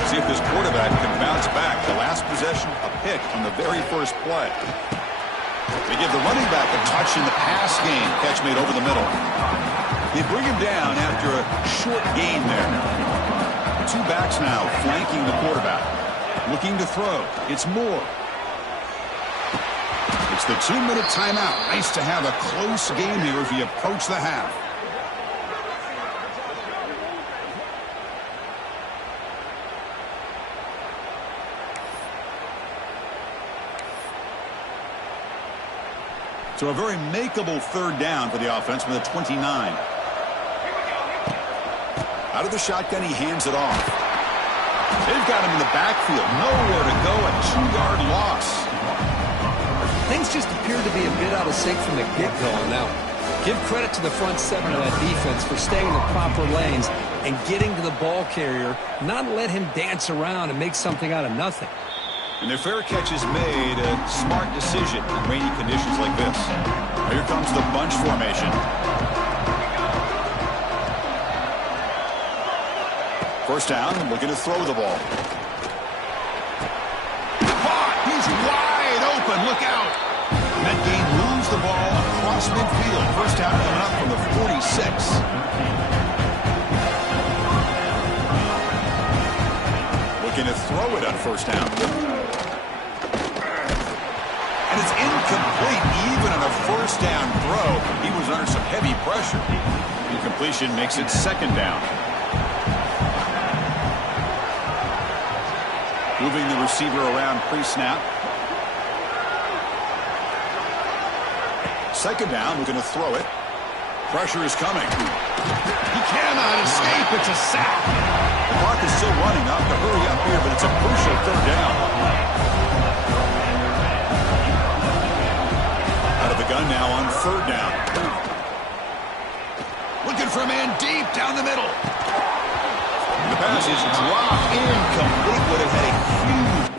See if this quarterback can bounce back. The last possession, a pick on the very first play. They give the running back a touch in the pass game. Catch made over the middle. They bring him down after a short gain there. Two backs now flanking the quarterback. Looking to throw. It's Moore. It's the 2-minute timeout. Nice to have a close game here as we approach the half. So a very makeable third down for the offense with a 29. Out of the shotgun, he hands it off. They've got him in the backfield. Nowhere to go. A 2-yard loss. Things just appear to be a bit out of sync from the get-go on that one. Give credit to the front seven of that defense for staying in the proper lanes and getting to the ball carrier, not let him dance around and make something out of nothing. And their fair catch is made, a smart decision in rainy conditions like this. Here comes the bunch formation. First down, looking to throw the ball. Caught! He's wide open. Look out! That game moves the ball across midfield. First down coming up from the 46. Looking to throw it on first down. And it's incomplete even on a first down throw. He was under some heavy pressure. Incompletion makes it second down. Moving the receiver around pre-snap. Second down, looking to throw it. Pressure is coming. He cannot escape. It's a sack. The clock is still running. Not to hurry up here, but it's a crucial third down. Out of the gun now on third down. Looking for a man deep down the middle. The pass is dropped incomplete. Would have had a huge...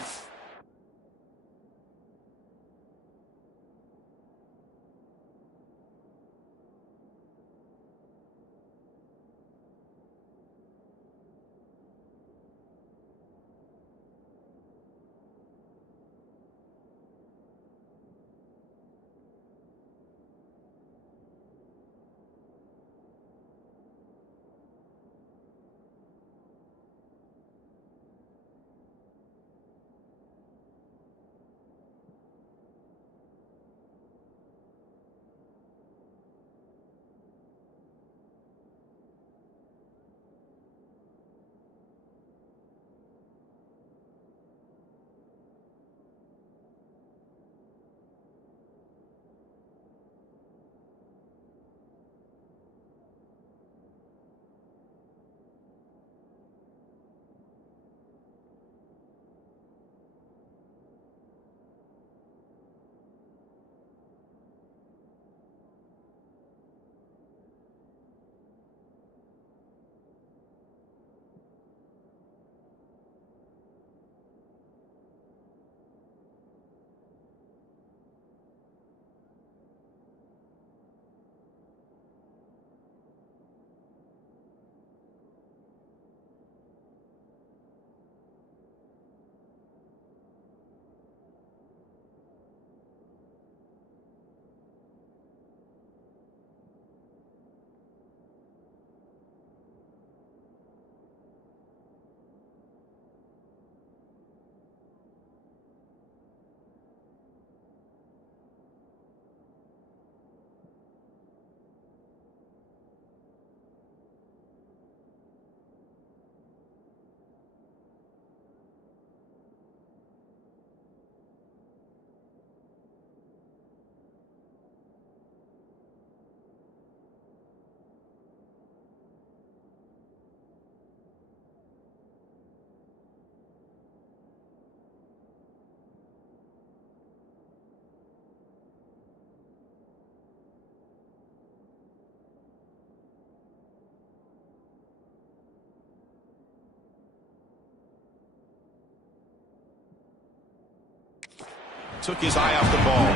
Took his eye off the ball.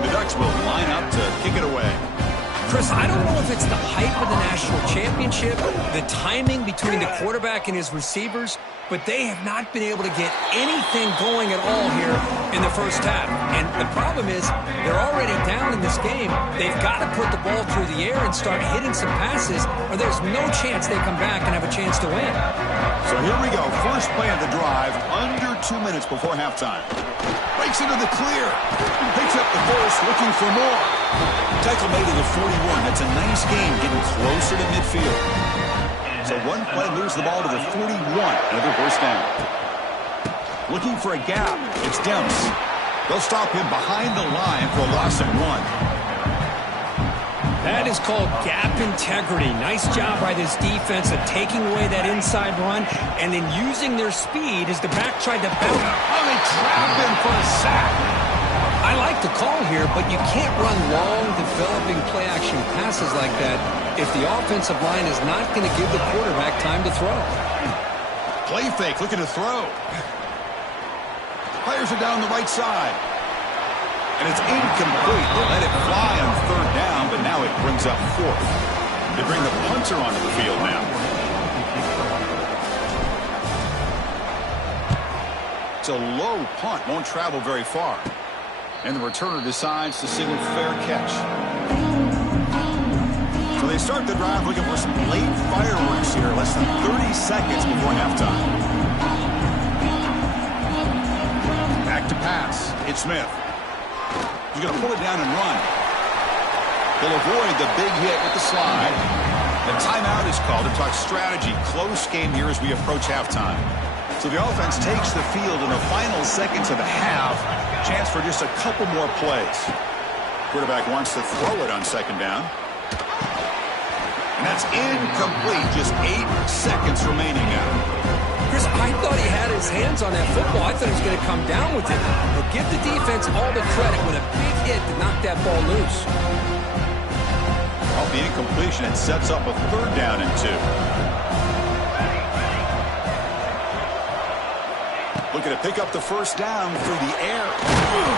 The Ducks will line up to kick it away. Chris, I don't know if it's the hype of the national championship, the timing between the quarterback and his receivers, but they have not been able to get anything going at all here in the first half. And the problem is they're already down in this game. They've got to put the ball through the air and start hitting some passes, or there's no chance they come back and have a chance to win. So here we go. First play of the drive, under 2 minutes before halftime. Breaks into the clear. Picks up the first, looking for more. Tackle made to the 41. That's a nice game, getting closer to midfield. So one play, lose the ball to the 41. Another first down. Looking for a gap. It's Demps. They'll stop him behind the line for a loss of 1. That is called gap integrity. Nice job by this defense of taking away that inside run and then using their speed as the back tried to bounce. Oh, they trap him for a sack. I like the call here, but you can't run long, developing play-action passes like that if the offensive line is not going to give the quarterback time to throw. Play fake, looking to throw. Fires it down the right side. And it's incomplete. They let it fly on third down, but now it brings up fourth. They bring the punter onto the field now. It's a low punt, won't travel very far. And the returner decides to signal fair catch. So they start the drive looking for some late fireworks here, less than 30 seconds before halftime. Back to pass. It's Smith. He's going to pull it down and run. He'll avoid the big hit with the slide. The timeout is called to talk strategy. Close game here as we approach halftime. So the offense takes the field in the final seconds of the half. Chance for just a couple more plays. Quarterback wants to throw it on second down. And that's incomplete. Just 8 seconds remaining now. Chris, I thought he had his hands on that football. I thought he was going to come down with it. But give the defense all the credit with a big hit to knock that ball loose. Off the incompletion, it sets up a third down and 2. Looking to pick up the first down through the air.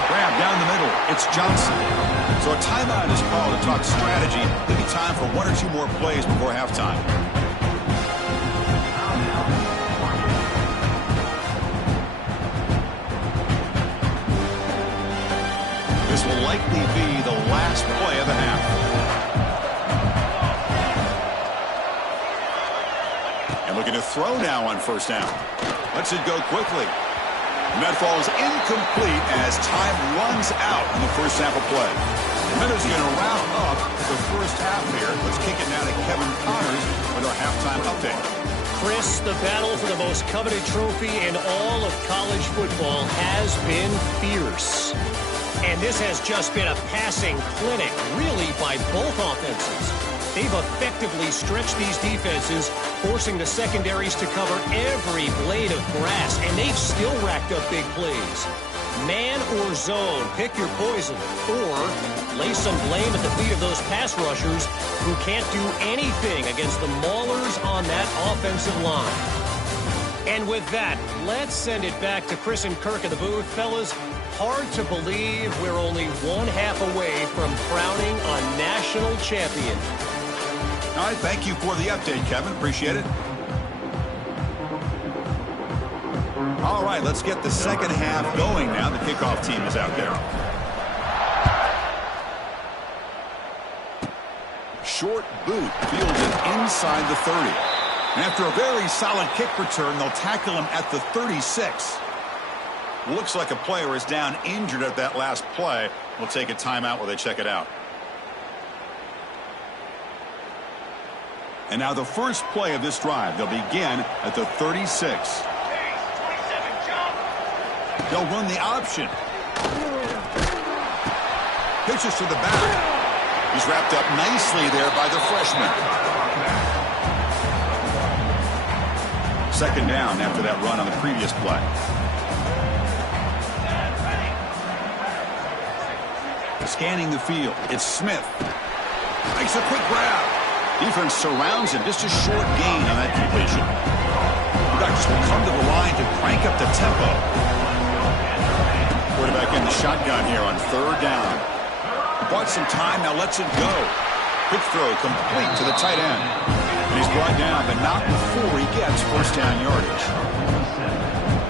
Grab down the middle. It's Johnson. So a timeout is called to talk strategy. Maybe time for 1 or 2 more plays before halftime. This will likely be the last play of the half. And looking to throw now on first down. Lets it go quickly. And that falls incomplete as time runs out in the first half of play. And that is going to wrap up the first half here. Let's kick it now to Kevin Connors with our halftime update. Chris, the battle for the most coveted trophy in all of college football has been fierce. And this has just been a passing clinic, really, by both offenses. They've effectively stretched these defenses, forcing the secondaries to cover every blade of grass, and they've still racked up big plays. Man or zone, pick your poison, or lay some blame at the feet of those pass rushers who can't do anything against the maulers on that offensive line. And with that, let's send it back to Chris and Kirk in the booth. Fellas, hard to believe we're only 1/2 away from crowning a national champion. All right, thank you for the update, Kevin. Appreciate it. All right, let's get the second half going now. The kickoff team is out there. Short boot fielded inside the 30. And after a very solid kick return, they'll tackle him at the 36. Looks like a player is down injured at that last play. We'll take a timeout while they check it out. And now the first play of this drive. They'll begin at the 36. They'll run the option. Pitches to the back. He's wrapped up nicely there by the freshman. Second down after that run on the previous play. Scanning the field. It's Smith. Makes a quick grab. Defense surrounds him. Just a short gain on that completion. Ducks will come to the line to crank up the tempo. Quarterback in the shotgun here on third down. Bought some time, now lets it go. Quick throw complete to the tight end. And he's brought down, but not before he gets first down yardage.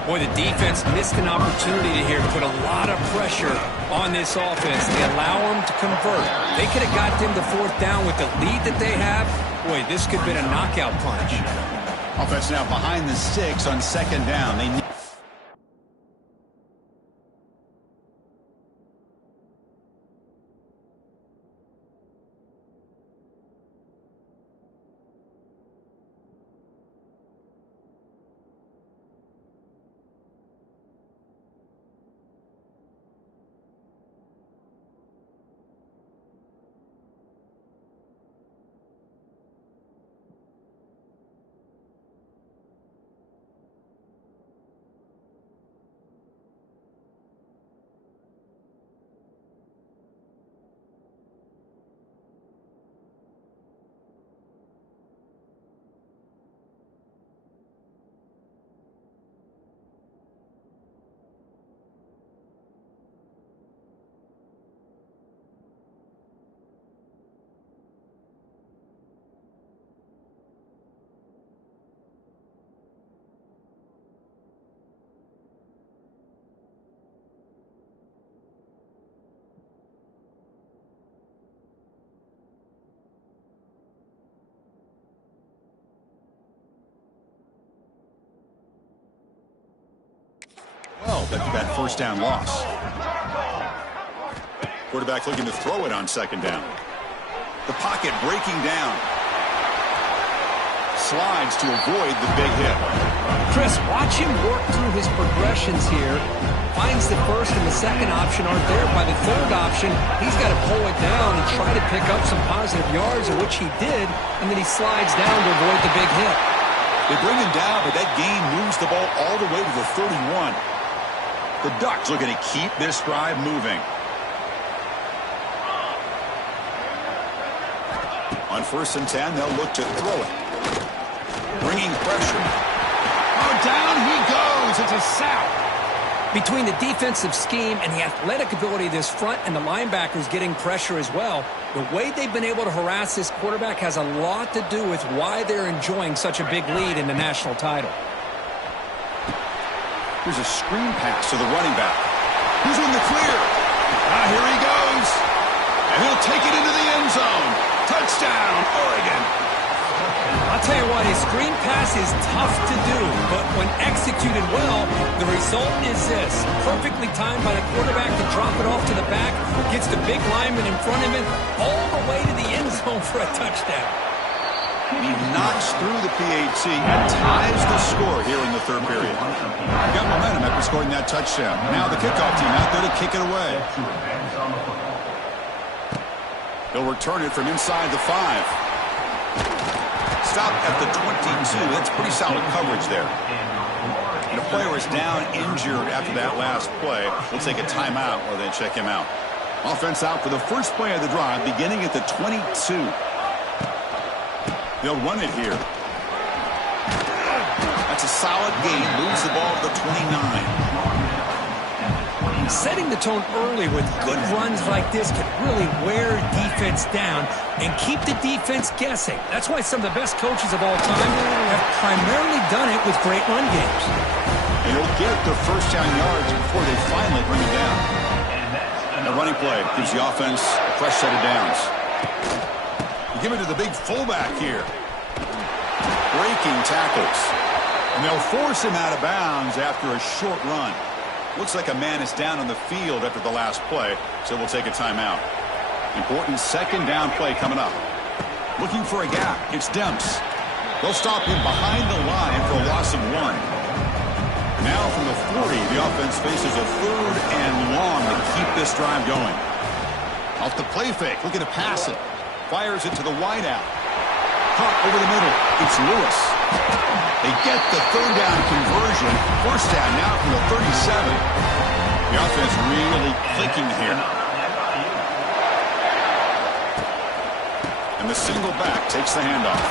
Boy, the defense missed an opportunity here to put a lot of pressure on this offense. They allow them to convert. They could have got them to fourth down with the lead that they have. Boy, this could have been a knockout punch. Offense now behind the 6 on second down. They need that first down loss. Quarterback looking to throw it on second down. The pocket breaking down. Slides to avoid the big hit. Chris, watch him work through his progressions here. Finds the first and the second option aren't there. By the third option, he's got to pull it down and try to pick up some positive yards, of which he did, and then he slides down to avoid the big hit. They bring him down, but that gain moves the ball all the way to the 31. The Ducks looking to keep this drive moving. On 1st and 10, they'll look to throw it. Bringing pressure. Oh, down he goes. It's a sack. Between the defensive scheme and the athletic ability of this front and the linebackers getting pressure as well, the way they've been able to harass this quarterback has a lot to do with why they're enjoying such a big lead in the national title. Here's a screen pass to the running back. Who's in the clear? Here he goes. And he'll take it into the end zone. Touchdown, Oregon. I'll tell you what, his screen pass is tough to do, but when executed well, the result is this. Perfectly timed by the quarterback to drop it off to the back, gets the big lineman in front of him, all the way to the end zone for a touchdown. He knocks through the PAT and ties the score here in the third period. He got momentum after scoring that touchdown. Now the kickoff team out there to kick it away. He'll return it from inside the 5. Stop at the 22. That's pretty solid coverage there. And the player is down injured after that last play. We'll take a timeout or then check him out. Offense out for the first play of the drive, beginning at the 22. They'll run it here. That's a solid gain. Moves the ball to the 29. Setting the tone early with good runs like this can really wear defense down and keep the defense guessing. That's why some of the best coaches of all time have primarily done it with great run games. And he'll get the first down yards before they finally bring him down. And the running play gives the offense a fresh set of downs. You give it to the big fullback here. Breaking tackles. And they'll force him out of bounds after a short run. Looks like a man is down on the field after the last play, so we'll take a timeout. Important second down play coming up. Looking for a gap. It's Demps. They'll stop him behind the line for a loss of 1. Now from the 40, the offense faces a 3rd and long to keep this drive going. Off the play fake, looking to pass it. Fires it to the wideout. Caught over the middle. It's Lewis. They get the 3rd down conversion. First down now from the 37. The offense really clicking here. And the single back takes the handoff.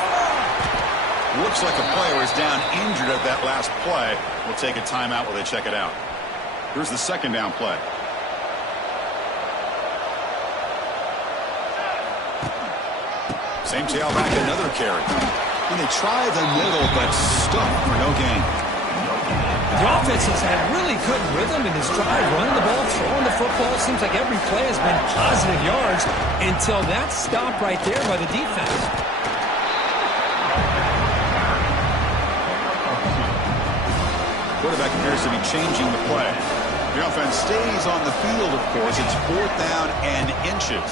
Looks like a player is down injured at that last play. We'll take a timeout while they check it out. Here's the second down play. Same tailback, another carry. And they try the middle, but stuck for no gain. The offense has had really good rhythm in this drive, running the ball, throwing the football. It seems like every play has been positive yards until that stop right there by the defense. Quarterback appears to be changing the play. The offense stays on the field, of course. It's 4th down and inches.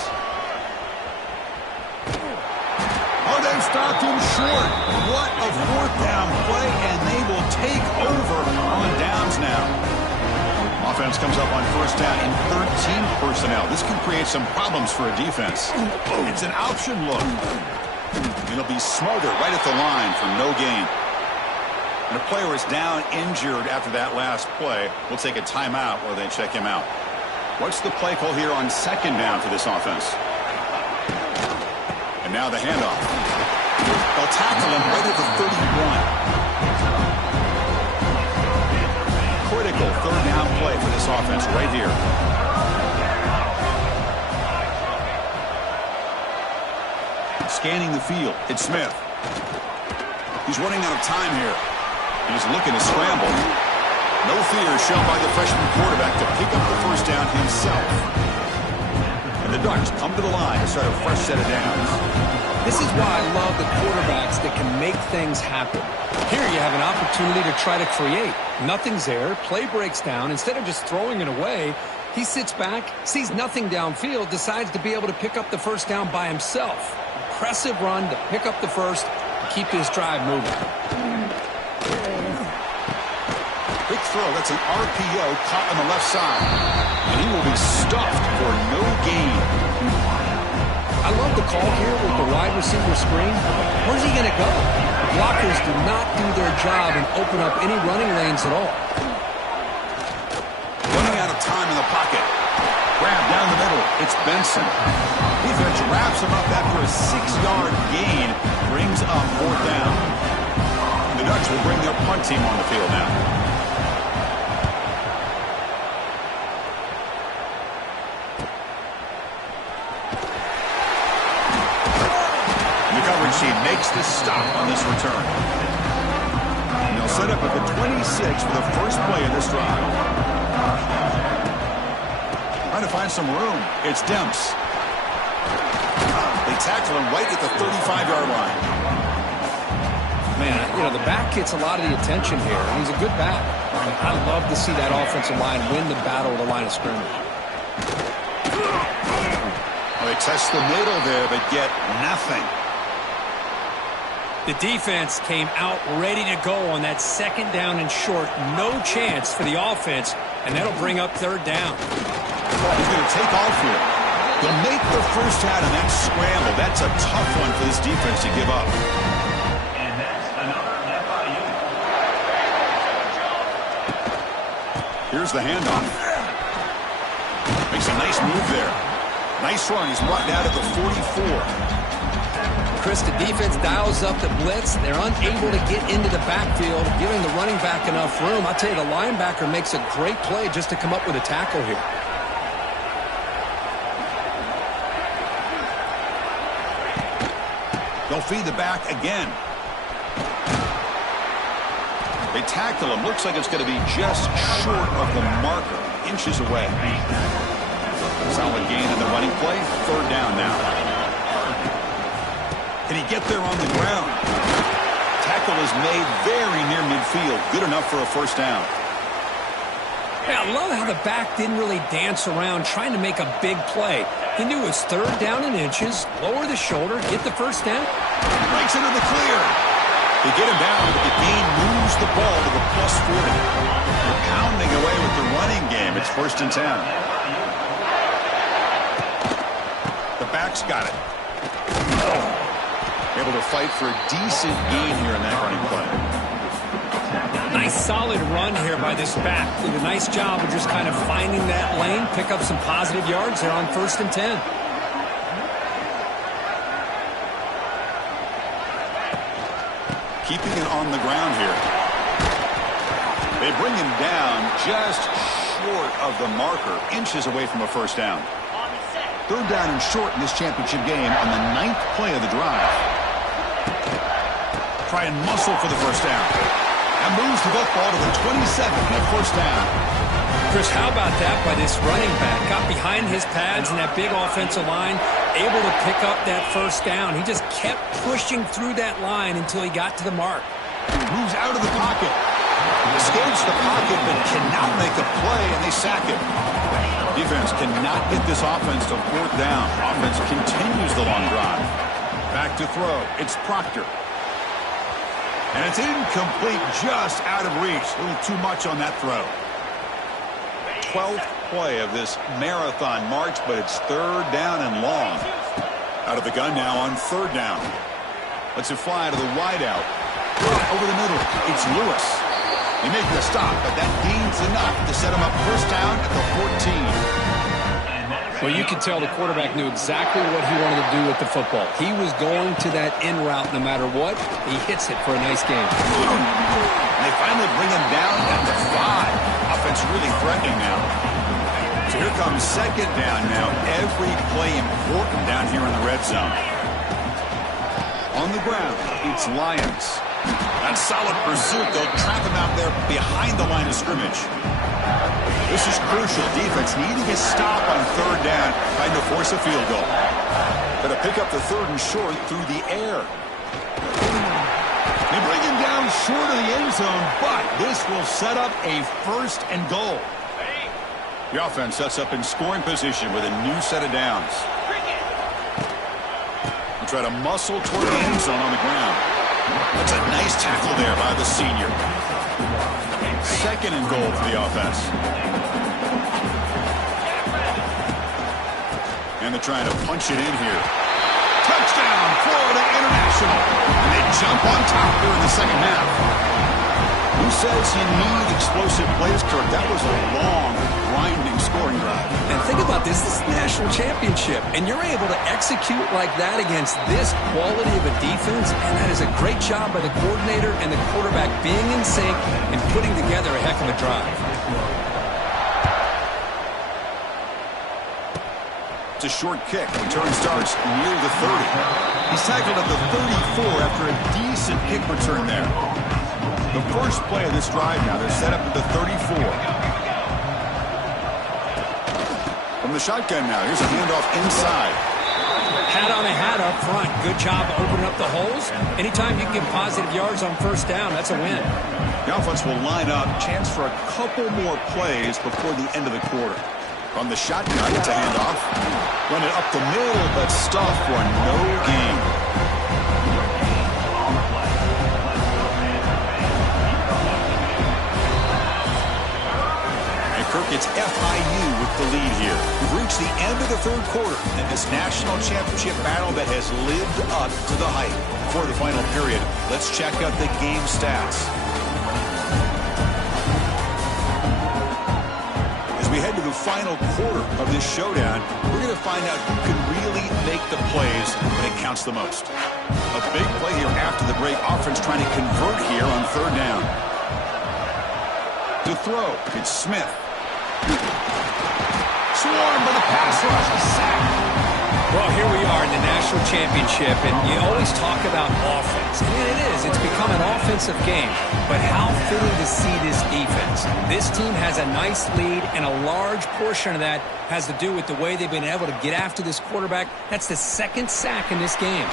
Oh, they stopped him short. What a 4th down play, and they will take over on downs now. Offense comes up on 1st down in 13 personnel. This can create some problems for a defense. It's an option look. It'll be smothered right at the line for no gain. And the player is down injured after that last play. We'll take a timeout while they check him out. What's the play call here on 2nd down for this offense? And now the handoff. They'll tackle him right at the 31. Critical 3rd down play for this offense right here. Scanning the field, it's Smith. He's running out of time here. He's looking to scramble. No fear shown by the freshman quarterback to pick up the 1st down himself. And the Ducks come to the line to start a fresh set of downs. This is why I love the quarterbacks that can make things happen. Here you have an opportunity to try to create. Nothing's there. Play breaks down. Instead of just throwing it away, he sits back, sees nothing downfield, decides to be able to pick up the 1st down by himself. Impressive run to pick up the 1st, keep this drive moving. Quick throw. That's an RPO caught on the left side. And he will be stuffed for no gain. I love the call here with the wide receiver screen. Where's he going to go? Blockers do not do their job and open up any running lanes at all. Running out of time in the pocket. Grab down the middle. It's Benson. Defense wraps him up after a 6-yard gain. Brings up 4th down. The Ducks will bring their punt team on the field now. She makes the stop on this return. And they'll set up at the 26 for the first play of this drive. Trying to find some room. It's Demps. They tackle him right at the 35-yard line. Man, you know, the back gets a lot of the attention here, and he's a good back. I love to see that offensive line win the battle of the line of scrimmage. Well, they test the middle there, but get nothing. The defense came out ready to go on that 2nd down and short. No chance for the offense, and that'll bring up 3rd down. He's going to take off here. They'll make the 1st out and then scramble. That's a tough one for this defense to give up. And that's another FIU. Here's the handoff. Makes a nice move there. Nice run. He's brought down at the 44. Chris, the defense dials up the blitz. They're unable to get into the backfield, giving the running back enough room. I tell you, the linebacker makes a great play just to come up with a tackle here. They'll feed the back again. They tackle him. Looks like it's going to be just short of the marker. Inches away. Solid gain in the running play. 3rd down now. Can he get there on the ground? Tackle is made very near midfield. Good enough for a 1st down. Yeah, I love how the back didn't really dance around trying to make a big play. He knew it was 3rd down and inches. Lower the shoulder, get the 1st down. Breaks into the clear. They get him down, but the gain moves the ball to the +40. They're pounding away with the running game. It's 1st and 10. The back's got it. Able to fight for a decent gain here in that running play. Nice solid run here by this back. Did a nice job of just kind of finding that lane, pick up some positive yards there on 1st and 10. Keeping it on the ground here. They bring him down just short of the marker, inches away from a 1st down. On the set. Third down and short in this championship game on the 9th play of the drive. Try and muscle for the first down. And moves the football to the 27 at first down. Chris, how about that by this running back? Got behind his pads and that big offensive line, able to pick up that first down. He just kept pushing through that line until he got to the mark. Moves out of the pocket. Escapes the pocket, but cannot make a play, and they sack him. Defense cannot get this offense to fourth down. Offense continues the long drive. Back to throw. It's Proctor. And it's incomplete, just out of reach. A little too much on that throw. 12th play of this marathon march, but it's third down and long. Out of the gun now on third down. Lets it fly to the wideout. Over the middle, it's Lewis. He makes the stop, but that gains enough to set him up first down at the 14. Well, you could tell the quarterback knew exactly what he wanted to do with the football. He was going to that in route no matter what. He hits it for a nice game. And they finally bring him down at the 5. Offense really threatening now. So here comes second down now. Every play important down here in the red zone. On the ground, it's Lions. That's solid pursuit. They'll trap him out there behind the line of scrimmage. This is crucial. Defense needing a stop on third down, trying to force a field goal. Got to pick up the third and short through the air. They bring him down short of the end zone, but this will set up a first and goal. The offense sets up in scoring position with a new set of downs. They try to muscle toward the end zone on the ground. That's a nice tackle there by the senior. Second and goal for the offense. And they're trying to punch it in here. Touchdown, Florida International. And they jump on top here in the second half. Who says you need explosive plays, Kirk? That was a long, grinding scoring drive. And think about this. This is the national championship. And you're able to execute like that against this quality of a defense. And that is a great job by the coordinator and the quarterback being in sync and putting together a heck of a drive. It's a short kick. Return starts near the 30. He's tackled at the 34 after a decent kick return there. The first play of this drive now, they're set up at the 34. From the shotgun now, here's a handoff inside. Hat on a hat up front. Good job opening up the holes. Anytime you can get positive yards on first down, that's a win. The offense will line up. Chance for a couple more plays before the end of the quarter. From the shotgun, it's a handoff. Run it up the middle, but stuffed for no gain. Kirk, it's FIU with the lead here. We've reached the end of the third quarter in this national championship battle that has lived up to the hype. For the final period, let's check out the game stats. As we head to the final quarter of this showdown, we're going to find out who can really make the plays when it counts the most. A big play here after the break. Offense trying to convert here on third down. To throw, it's Smith. Swarmed by the pass rush, a sack. Well, here we are in the national championship, and you always talk about offense. And it is. It's become an offensive game. But how fitting to see this defense. This team has a nice lead, and a large portion of that has to do with the way they've been able to get after this quarterback. That's the second sack in this game.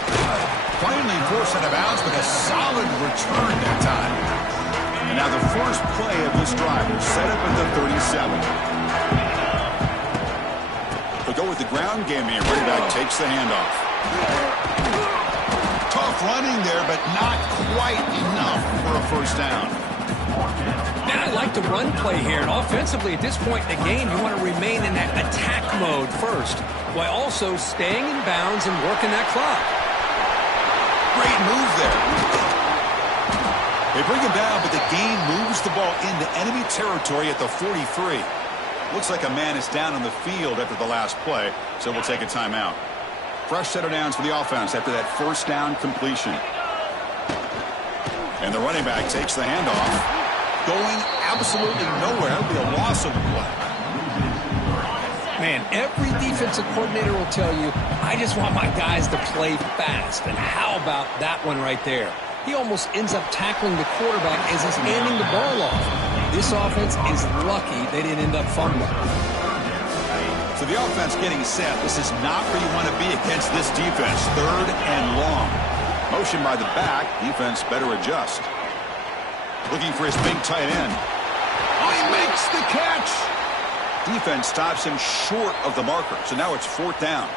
Finally forced out of bounds, but a solid return that time. And now the first play of this drive is set up at the 37. They'll go with the ground game here. Running back takes the handoff. Tough running there, but not quite enough for a first down. Now I like the run play here. And offensively, at this point in the game, you want to remain in that attack mode first, while also staying in bounds and working that clock. Great move there. They bring him down, but the game moves the ball into enemy territory at the 43. Looks like a man is down on the field after the last play, so we'll take a timeout. Fresh set of downs for the offense after that first down completion. And the running back takes the handoff. Going absolutely nowhere. It'll be a loss of the play. Man, every defensive coordinator will tell you, I just want my guys to play fast. And how about that one right there? He almost ends up tackling the quarterback as he's handing the ball off. This offense is lucky they didn't end up fumbling. So the offense getting set. This is not where you want to be against this defense. 3rd and long. Motion by the back. Defense better adjust. Looking for his big tight end. Oh, he makes the catch. Defense stops him short of the marker. So now it's 4th down.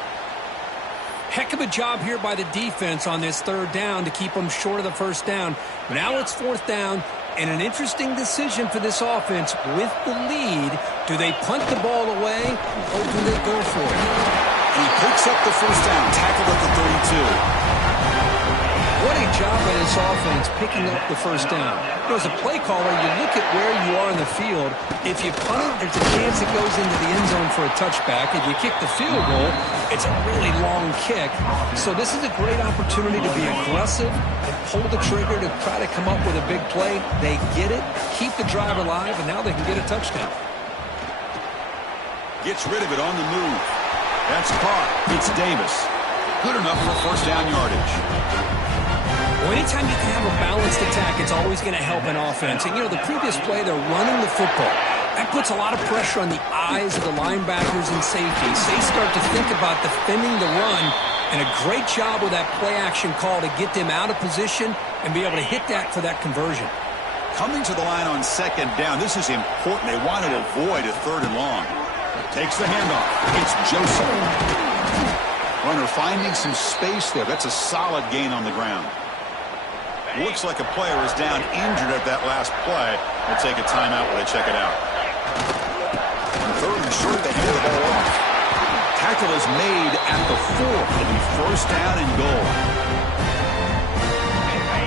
Heck of a job here by the defense on this 3rd down to keep them short of the 1st down. Now it's 4th down, and an interesting decision for this offense with the lead. Do they punt the ball away, or do they go for it? And he picks up the 1st down, tackled at the 32. What a job by this offense picking up the 1st down. You know, as a play caller, you look at where you are in the field. If you punt it, there's a chance it goes into the end zone for a touchback. If you kick the field goal, it's a really long kick. So this is a great opportunity to be aggressive and pull the trigger to try to come up with a big play. They get it, keep the drive alive, and now they can get a touchdown. Gets rid of it on the move. That's caught. It's Davis. Good enough for 1st down yardage. Well, anytime you can have a balanced attack, it's always going to help an offense. And, you know, the previous play, they're running the football. That puts a lot of pressure on the eyes of the linebackers and safeties. They start to think about defending the run, and a great job with that play-action call to get them out of position and be able to hit that for that conversion. Coming to the line on 2nd down, this is important. They want to avoid a 3rd and long. Takes the handoff. It's Joseph. Runner finding some space there. That's a solid gain on the ground. Looks like a player is down injured at that last play. We'll take a timeout while they check it out. On 3rd and short, they hand the ball off. Tackle is made at the 4. It'll be 1st down and goal.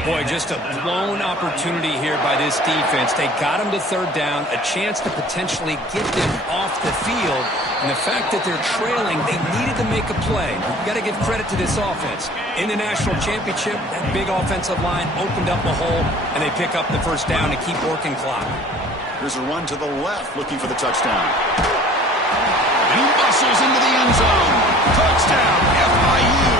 Boy, just a blown opportunity here by this defense. They got him to 3rd down, a chance to potentially get them off the field. And the fact that they're trailing, they needed to make a play. You've got to give credit to this offense. In the national championship, that big offensive line opened up a hole, and they pick up the 1st down to keep working clock. Here's a run to the left, looking for the touchdown. And he muscles into the end zone. Touchdown, FIU.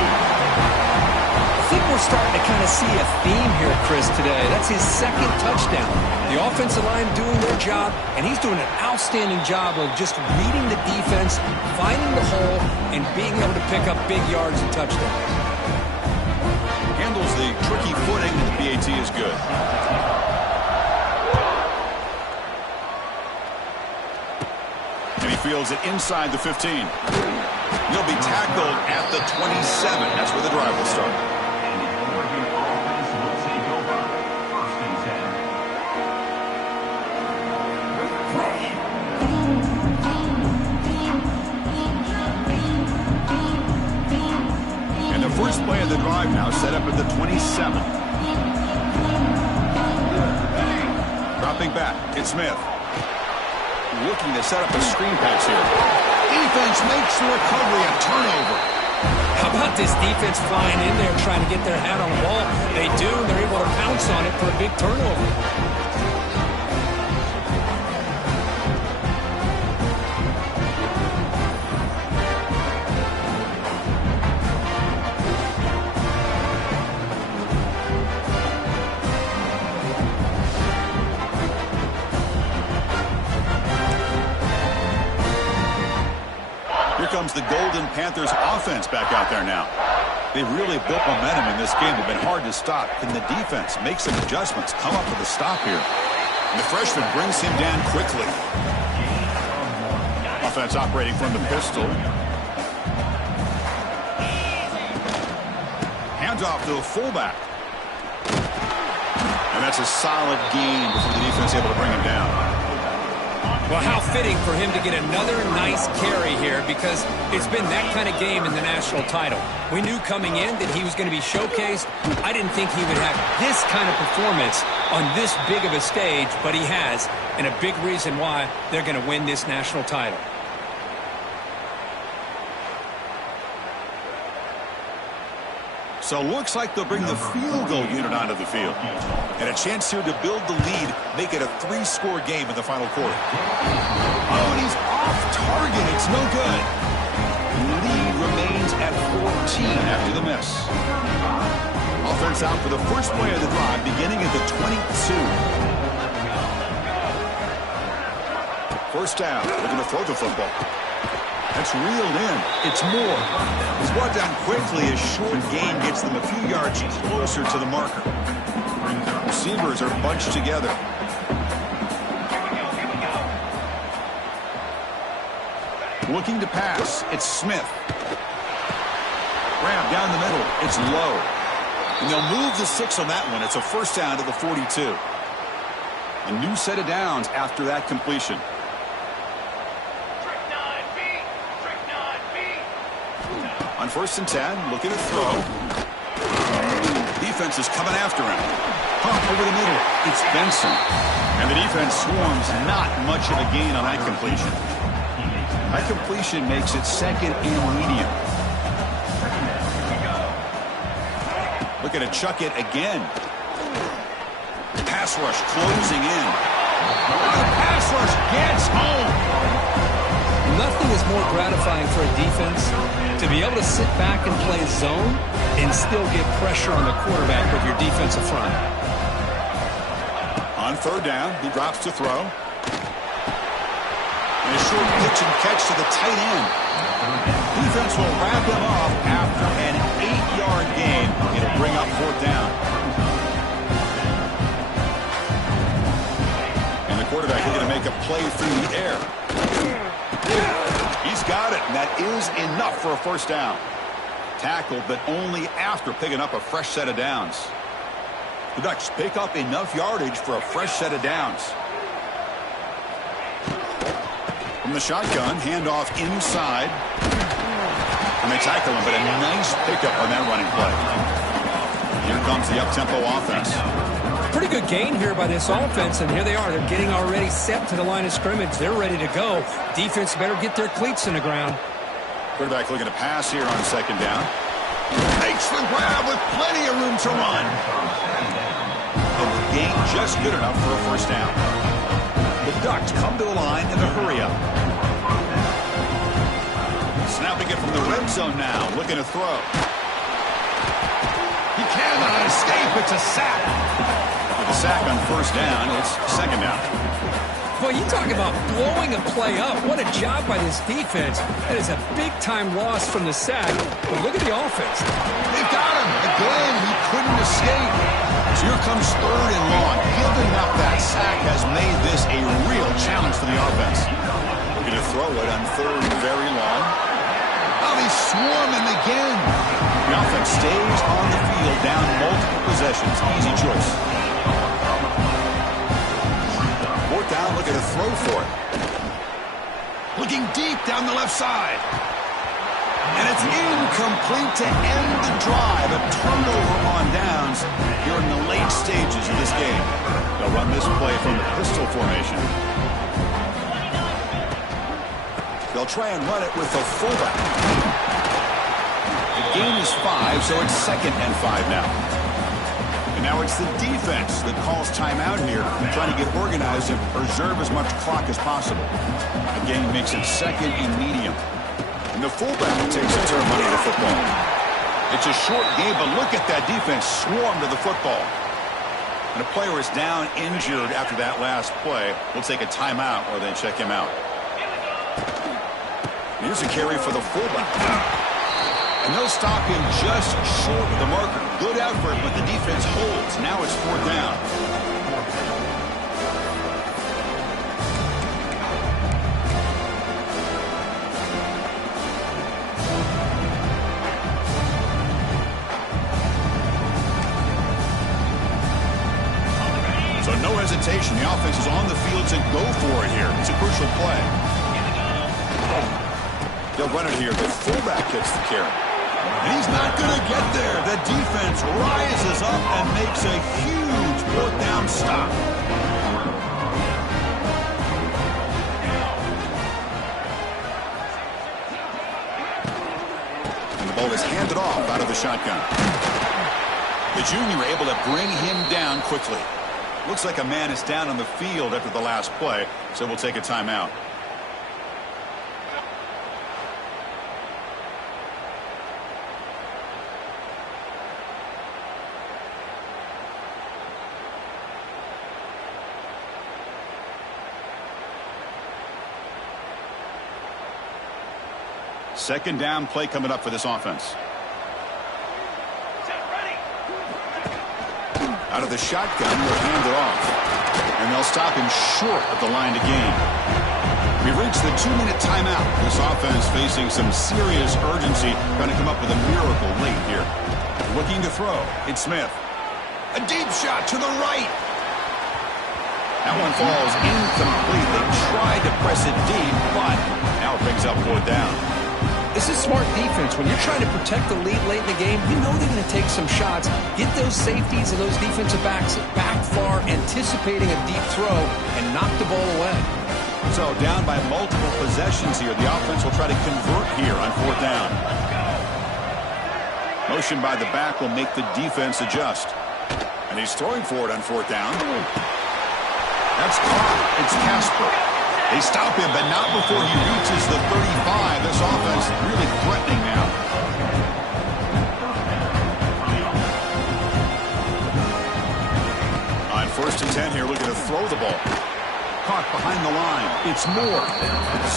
I think we're starting to kind of see a theme here, Chris, today. That's his 2nd touchdown. The offensive line doing their job, and he's doing an outstanding job of just reading the defense, finding the hole, and being able to pick up big yards and touchdowns. Handles the tricky footing, and the PAT is good. And he fields it inside the 15. He'll be tackled at the 27. That's where the drive will start. And the first play of the drive now set up at the 27. Dropping back, it's Smith. Looking to set up a screen pass here. Defense makes the recovery, a turnover. How about this defense flying in there trying to get their hat on the ball? They do, and they're able to pounce on it for a big turnover. Comes the Golden Panthers offense back out there now. They've really built momentum in this game. They've been hard to stop. Can the defense make some adjustments, come up with a stop here? And the freshman brings him down quickly. Offense operating from the pistol. Hands off to the fullback. And that's a solid gain before the defense able to bring him down. Well, how fitting for him to get another nice carry here, because it's been that kind of game in the national title. We knew coming in that he was going to be showcased. I didn't think he would have this kind of performance on this big of a stage, but he has, and a big reason why they're going to win this national title. So looks like they'll bring the field goal unit onto the field. And a chance here to build the lead, make it a 3-score game in the final quarter. Oh, and he's off target. It's no good. The lead remains at 14 after the miss. Offense out for the first play of the drive, beginning at the 22. First down. Looking to throw the football. That's reeled in. It's Moore. He's brought down quickly as short gain gets them a few yards closer to the marker. Receivers are bunched together. Looking to pass. It's Smith. Grab down the middle. It's low. And they'll move the 6 on that one. It's a first down to the 42. A new set of downs after that completion. On first and 10, looking to throw. Defense is coming after him. Pump over the middle. It's Benson. And the defense swarms not much of a gain on that completion. That completion makes it second and medium. Looking to chuck it again. Pass rush closing in. The pass rush gets home. Nothing is more gratifying for a defense to be able to sit back and play zone and still get pressure on the quarterback with your defensive front. On third down, he drops to throw. And a short pitch and catch to the tight end. Defense will wrap him off after an 8-yard gain. It'll bring up fourth down. And the quarterback is going to make a play through the air. He's got it, and that is enough for a first down. Tackled, but only after picking up a fresh set of downs. The Ducks pick up enough yardage for a fresh set of downs. From the shotgun, handoff inside. And they tackle him, but a nice pickup on that running play. Here comes the up-tempo offense. Pretty good gain here by this offense, and here they are. They're getting already set to the line of scrimmage. They're ready to go. Defense better get their cleats in the ground. Quarterback looking to pass here on second down. Makes the grab with plenty of room to run. And the gain just good enough for a first down. The Ducks come to the line in a hurry-up. Snapping it from the red zone now, looking to throw. He cannot escape. It's a sack. With a sack on first down, it's second down. Boy, you talk about blowing a play up. What a job by this defense. That is a big-time loss from the sack. But look at the offense. They've got him. Again, he couldn't escape. So here comes third and long. Giving up that sack has made this a real challenge for the offense. Looking to throw it on third and very long. Oh, they swarm him again. The offense stays on the field, down multiple possessions. Easy choice. Fourth down, looking to throw for it. Looking deep down the left side. And it's incomplete to end the drive. A turnover on downs here in the late stages of this game. They'll run this play from the pistol formation. They'll try and run it with the fullback. The gain is 5, so it's second and 5 now. And now it's the defense that calls timeout here, trying to get organized and preserve as much clock as possible. Again, makes it second and medium. And the fullback takes a turn running the football. It's a short game, but look at that defense swarm to the football. And a player is down injured after that last play. We'll take a timeout or then check him out. Here's a carry for the fullback. And they'll stop him just short of the marker. Good effort, but the defense holds. Now it's fourth down. So no hesitation. The offense is on the field to go for it here. It's a crucial play. They'll run it here. The fullback gets the carry. And he's not going to get there. The defense rises up and makes a huge fourth down stop. And the ball is handed off out of the shotgun. The junior able to bring him down quickly. Looks like a man is down on the field after the last play, so we'll take a timeout. Second down play coming up for this offense. Out of the shotgun, we'll hand it off. And they'll stop him short of the line to gain. We've reached the 2-minute timeout. This offense facing some serious urgency, trying to come up with a miracle late here. Looking to throw. It's Smith. A deep shot to the right. That one falls incomplete. They tried to press it deep, but now it brings up 4th down. This is smart defense. When you're trying to protect the lead late in the game, you know they're going to take some shots. Get those safeties and those defensive backs back far, anticipating a deep throw, and knock the ball away. So down by multiple possessions here. The offense will try to convert here on 4th down. Motion by the back will make the defense adjust. And he's throwing for it on 4th down. That's caught. It's Casper. They stop him, but not before he reaches the 35. This offense really threatening now. On 1st and 10 here, looking to throw the ball. Caught behind the line. It's Moore.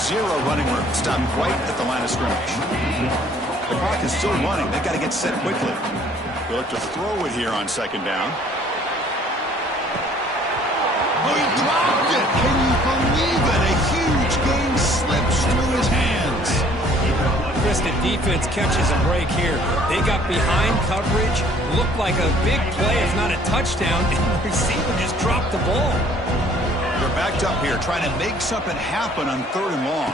0 running room. Stopped right at the line of scrimmage. The clock is still running. They've got to get set quickly. They'll look to throw it here on 2nd down. Oh, he dropped it. Can you believe it? A huge game slips through his hands. Chris, the defense catches a break here. They got behind coverage, looked like a big play, if not a touchdown, and the receiver just dropped the ball. They're backed up here, trying to make something happen on 3rd and long.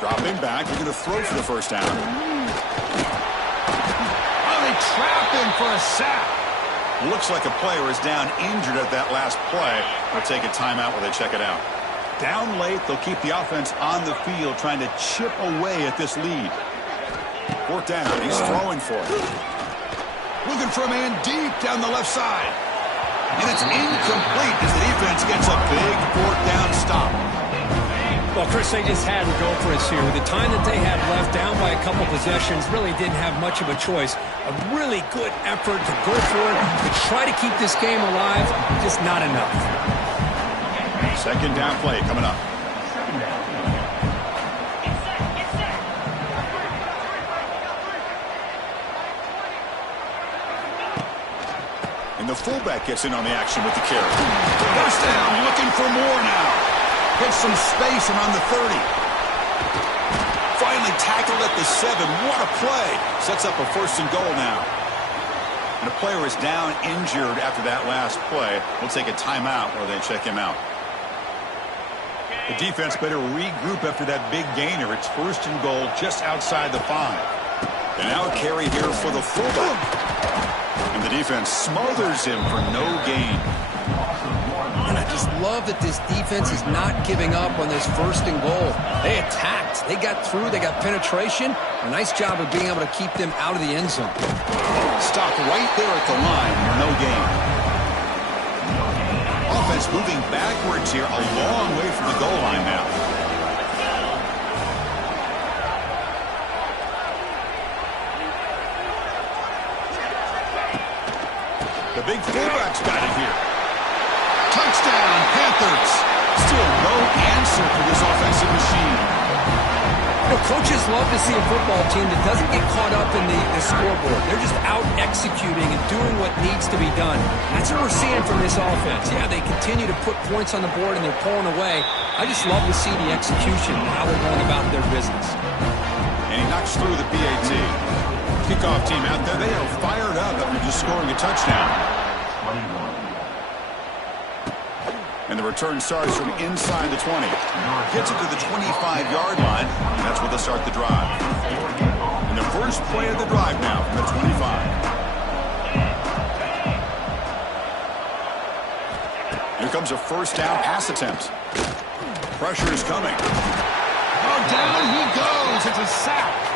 Dropping back, they're going to throw for the 1st down. Oh, they trap him for a sack. Looks like a player is down injured at that last play. They'll take a timeout while they check it out. Down late, they'll keep the offense on the field, trying to chip away at this lead. 4th down, he's throwing for it. Looking for a man deep down the left side. And it's incomplete as the defense gets a big 4th down stop. Well, Chris, they just had to go for us here. With the time that they had left, down by a couple possessions, really didn't have much of a choice. A really good effort to go for it, to try to keep this game alive, just not enough. 2nd down play coming up. And the fullback gets in on the action with the carry. 1st down, looking for more now. Gets some space around the 30. Finally tackled at the 7. What a play. Sets up a 1st and goal now. And a player is down injured after that last play. We'll take a timeout while they check him out. The defense better regroup after that big gainer. It's 1st and goal just outside the 5. And now a carry here for the fullback. And the defense smothers him for no gain. And I just love that this defense is not giving up on this 1st and goal. They attacked. They got through. They got penetration. A nice job of being able to keep them out of the end zone. Stopped right there at the line. No gain. Offense moving backwards here, a long way from the goal line now. The big fullback's got it here. Touchdown, Panthers. Still no answer for this offensive machine. You know, coaches love to see a football team that doesn't get caught up in the scoreboard. They're just out executing and doing what needs to be done. That's what we're seeing from this offense. Yeah, they continue to put points on the board and they're pulling away. I just love to see the execution and how they're going about their business. And he knocks through the PAT. Kickoff team out there, they are fired up after just scoring a touchdown. And the return starts from inside the 20. Gets it to the 25-yard line, and that's where they'll start the drive. And the first play of the drive now from the 25. Here comes a 1st down pass attempt. Pressure is coming. Oh, down he goes. It's a sack.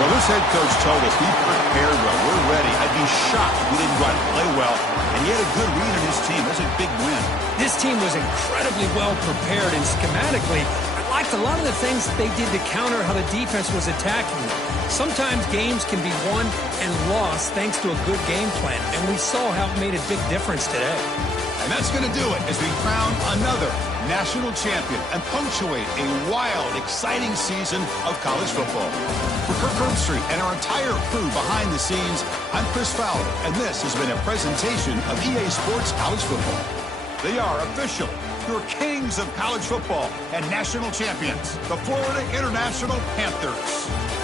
Well, this head coach told us, be prepared well. We're ready. I'd be shocked if we didn't go out and play well. And he had a good read on his team. That's a big win. This team was incredibly well prepared, and schematically, I liked a lot of the things that they did to counter how the defense was attacking. Sometimes games can be won and lost thanks to a good game plan, and we saw how it made a big difference today. And that's going to do it as we crown another national champion and punctuate a wild, exciting season of college football. For Kirk Herbstreit and our entire crew behind the scenes, I'm Chris Fowler, and this has been a presentation of EA Sports College Football. They are official, your kings of college football and national champions, the Florida International Panthers.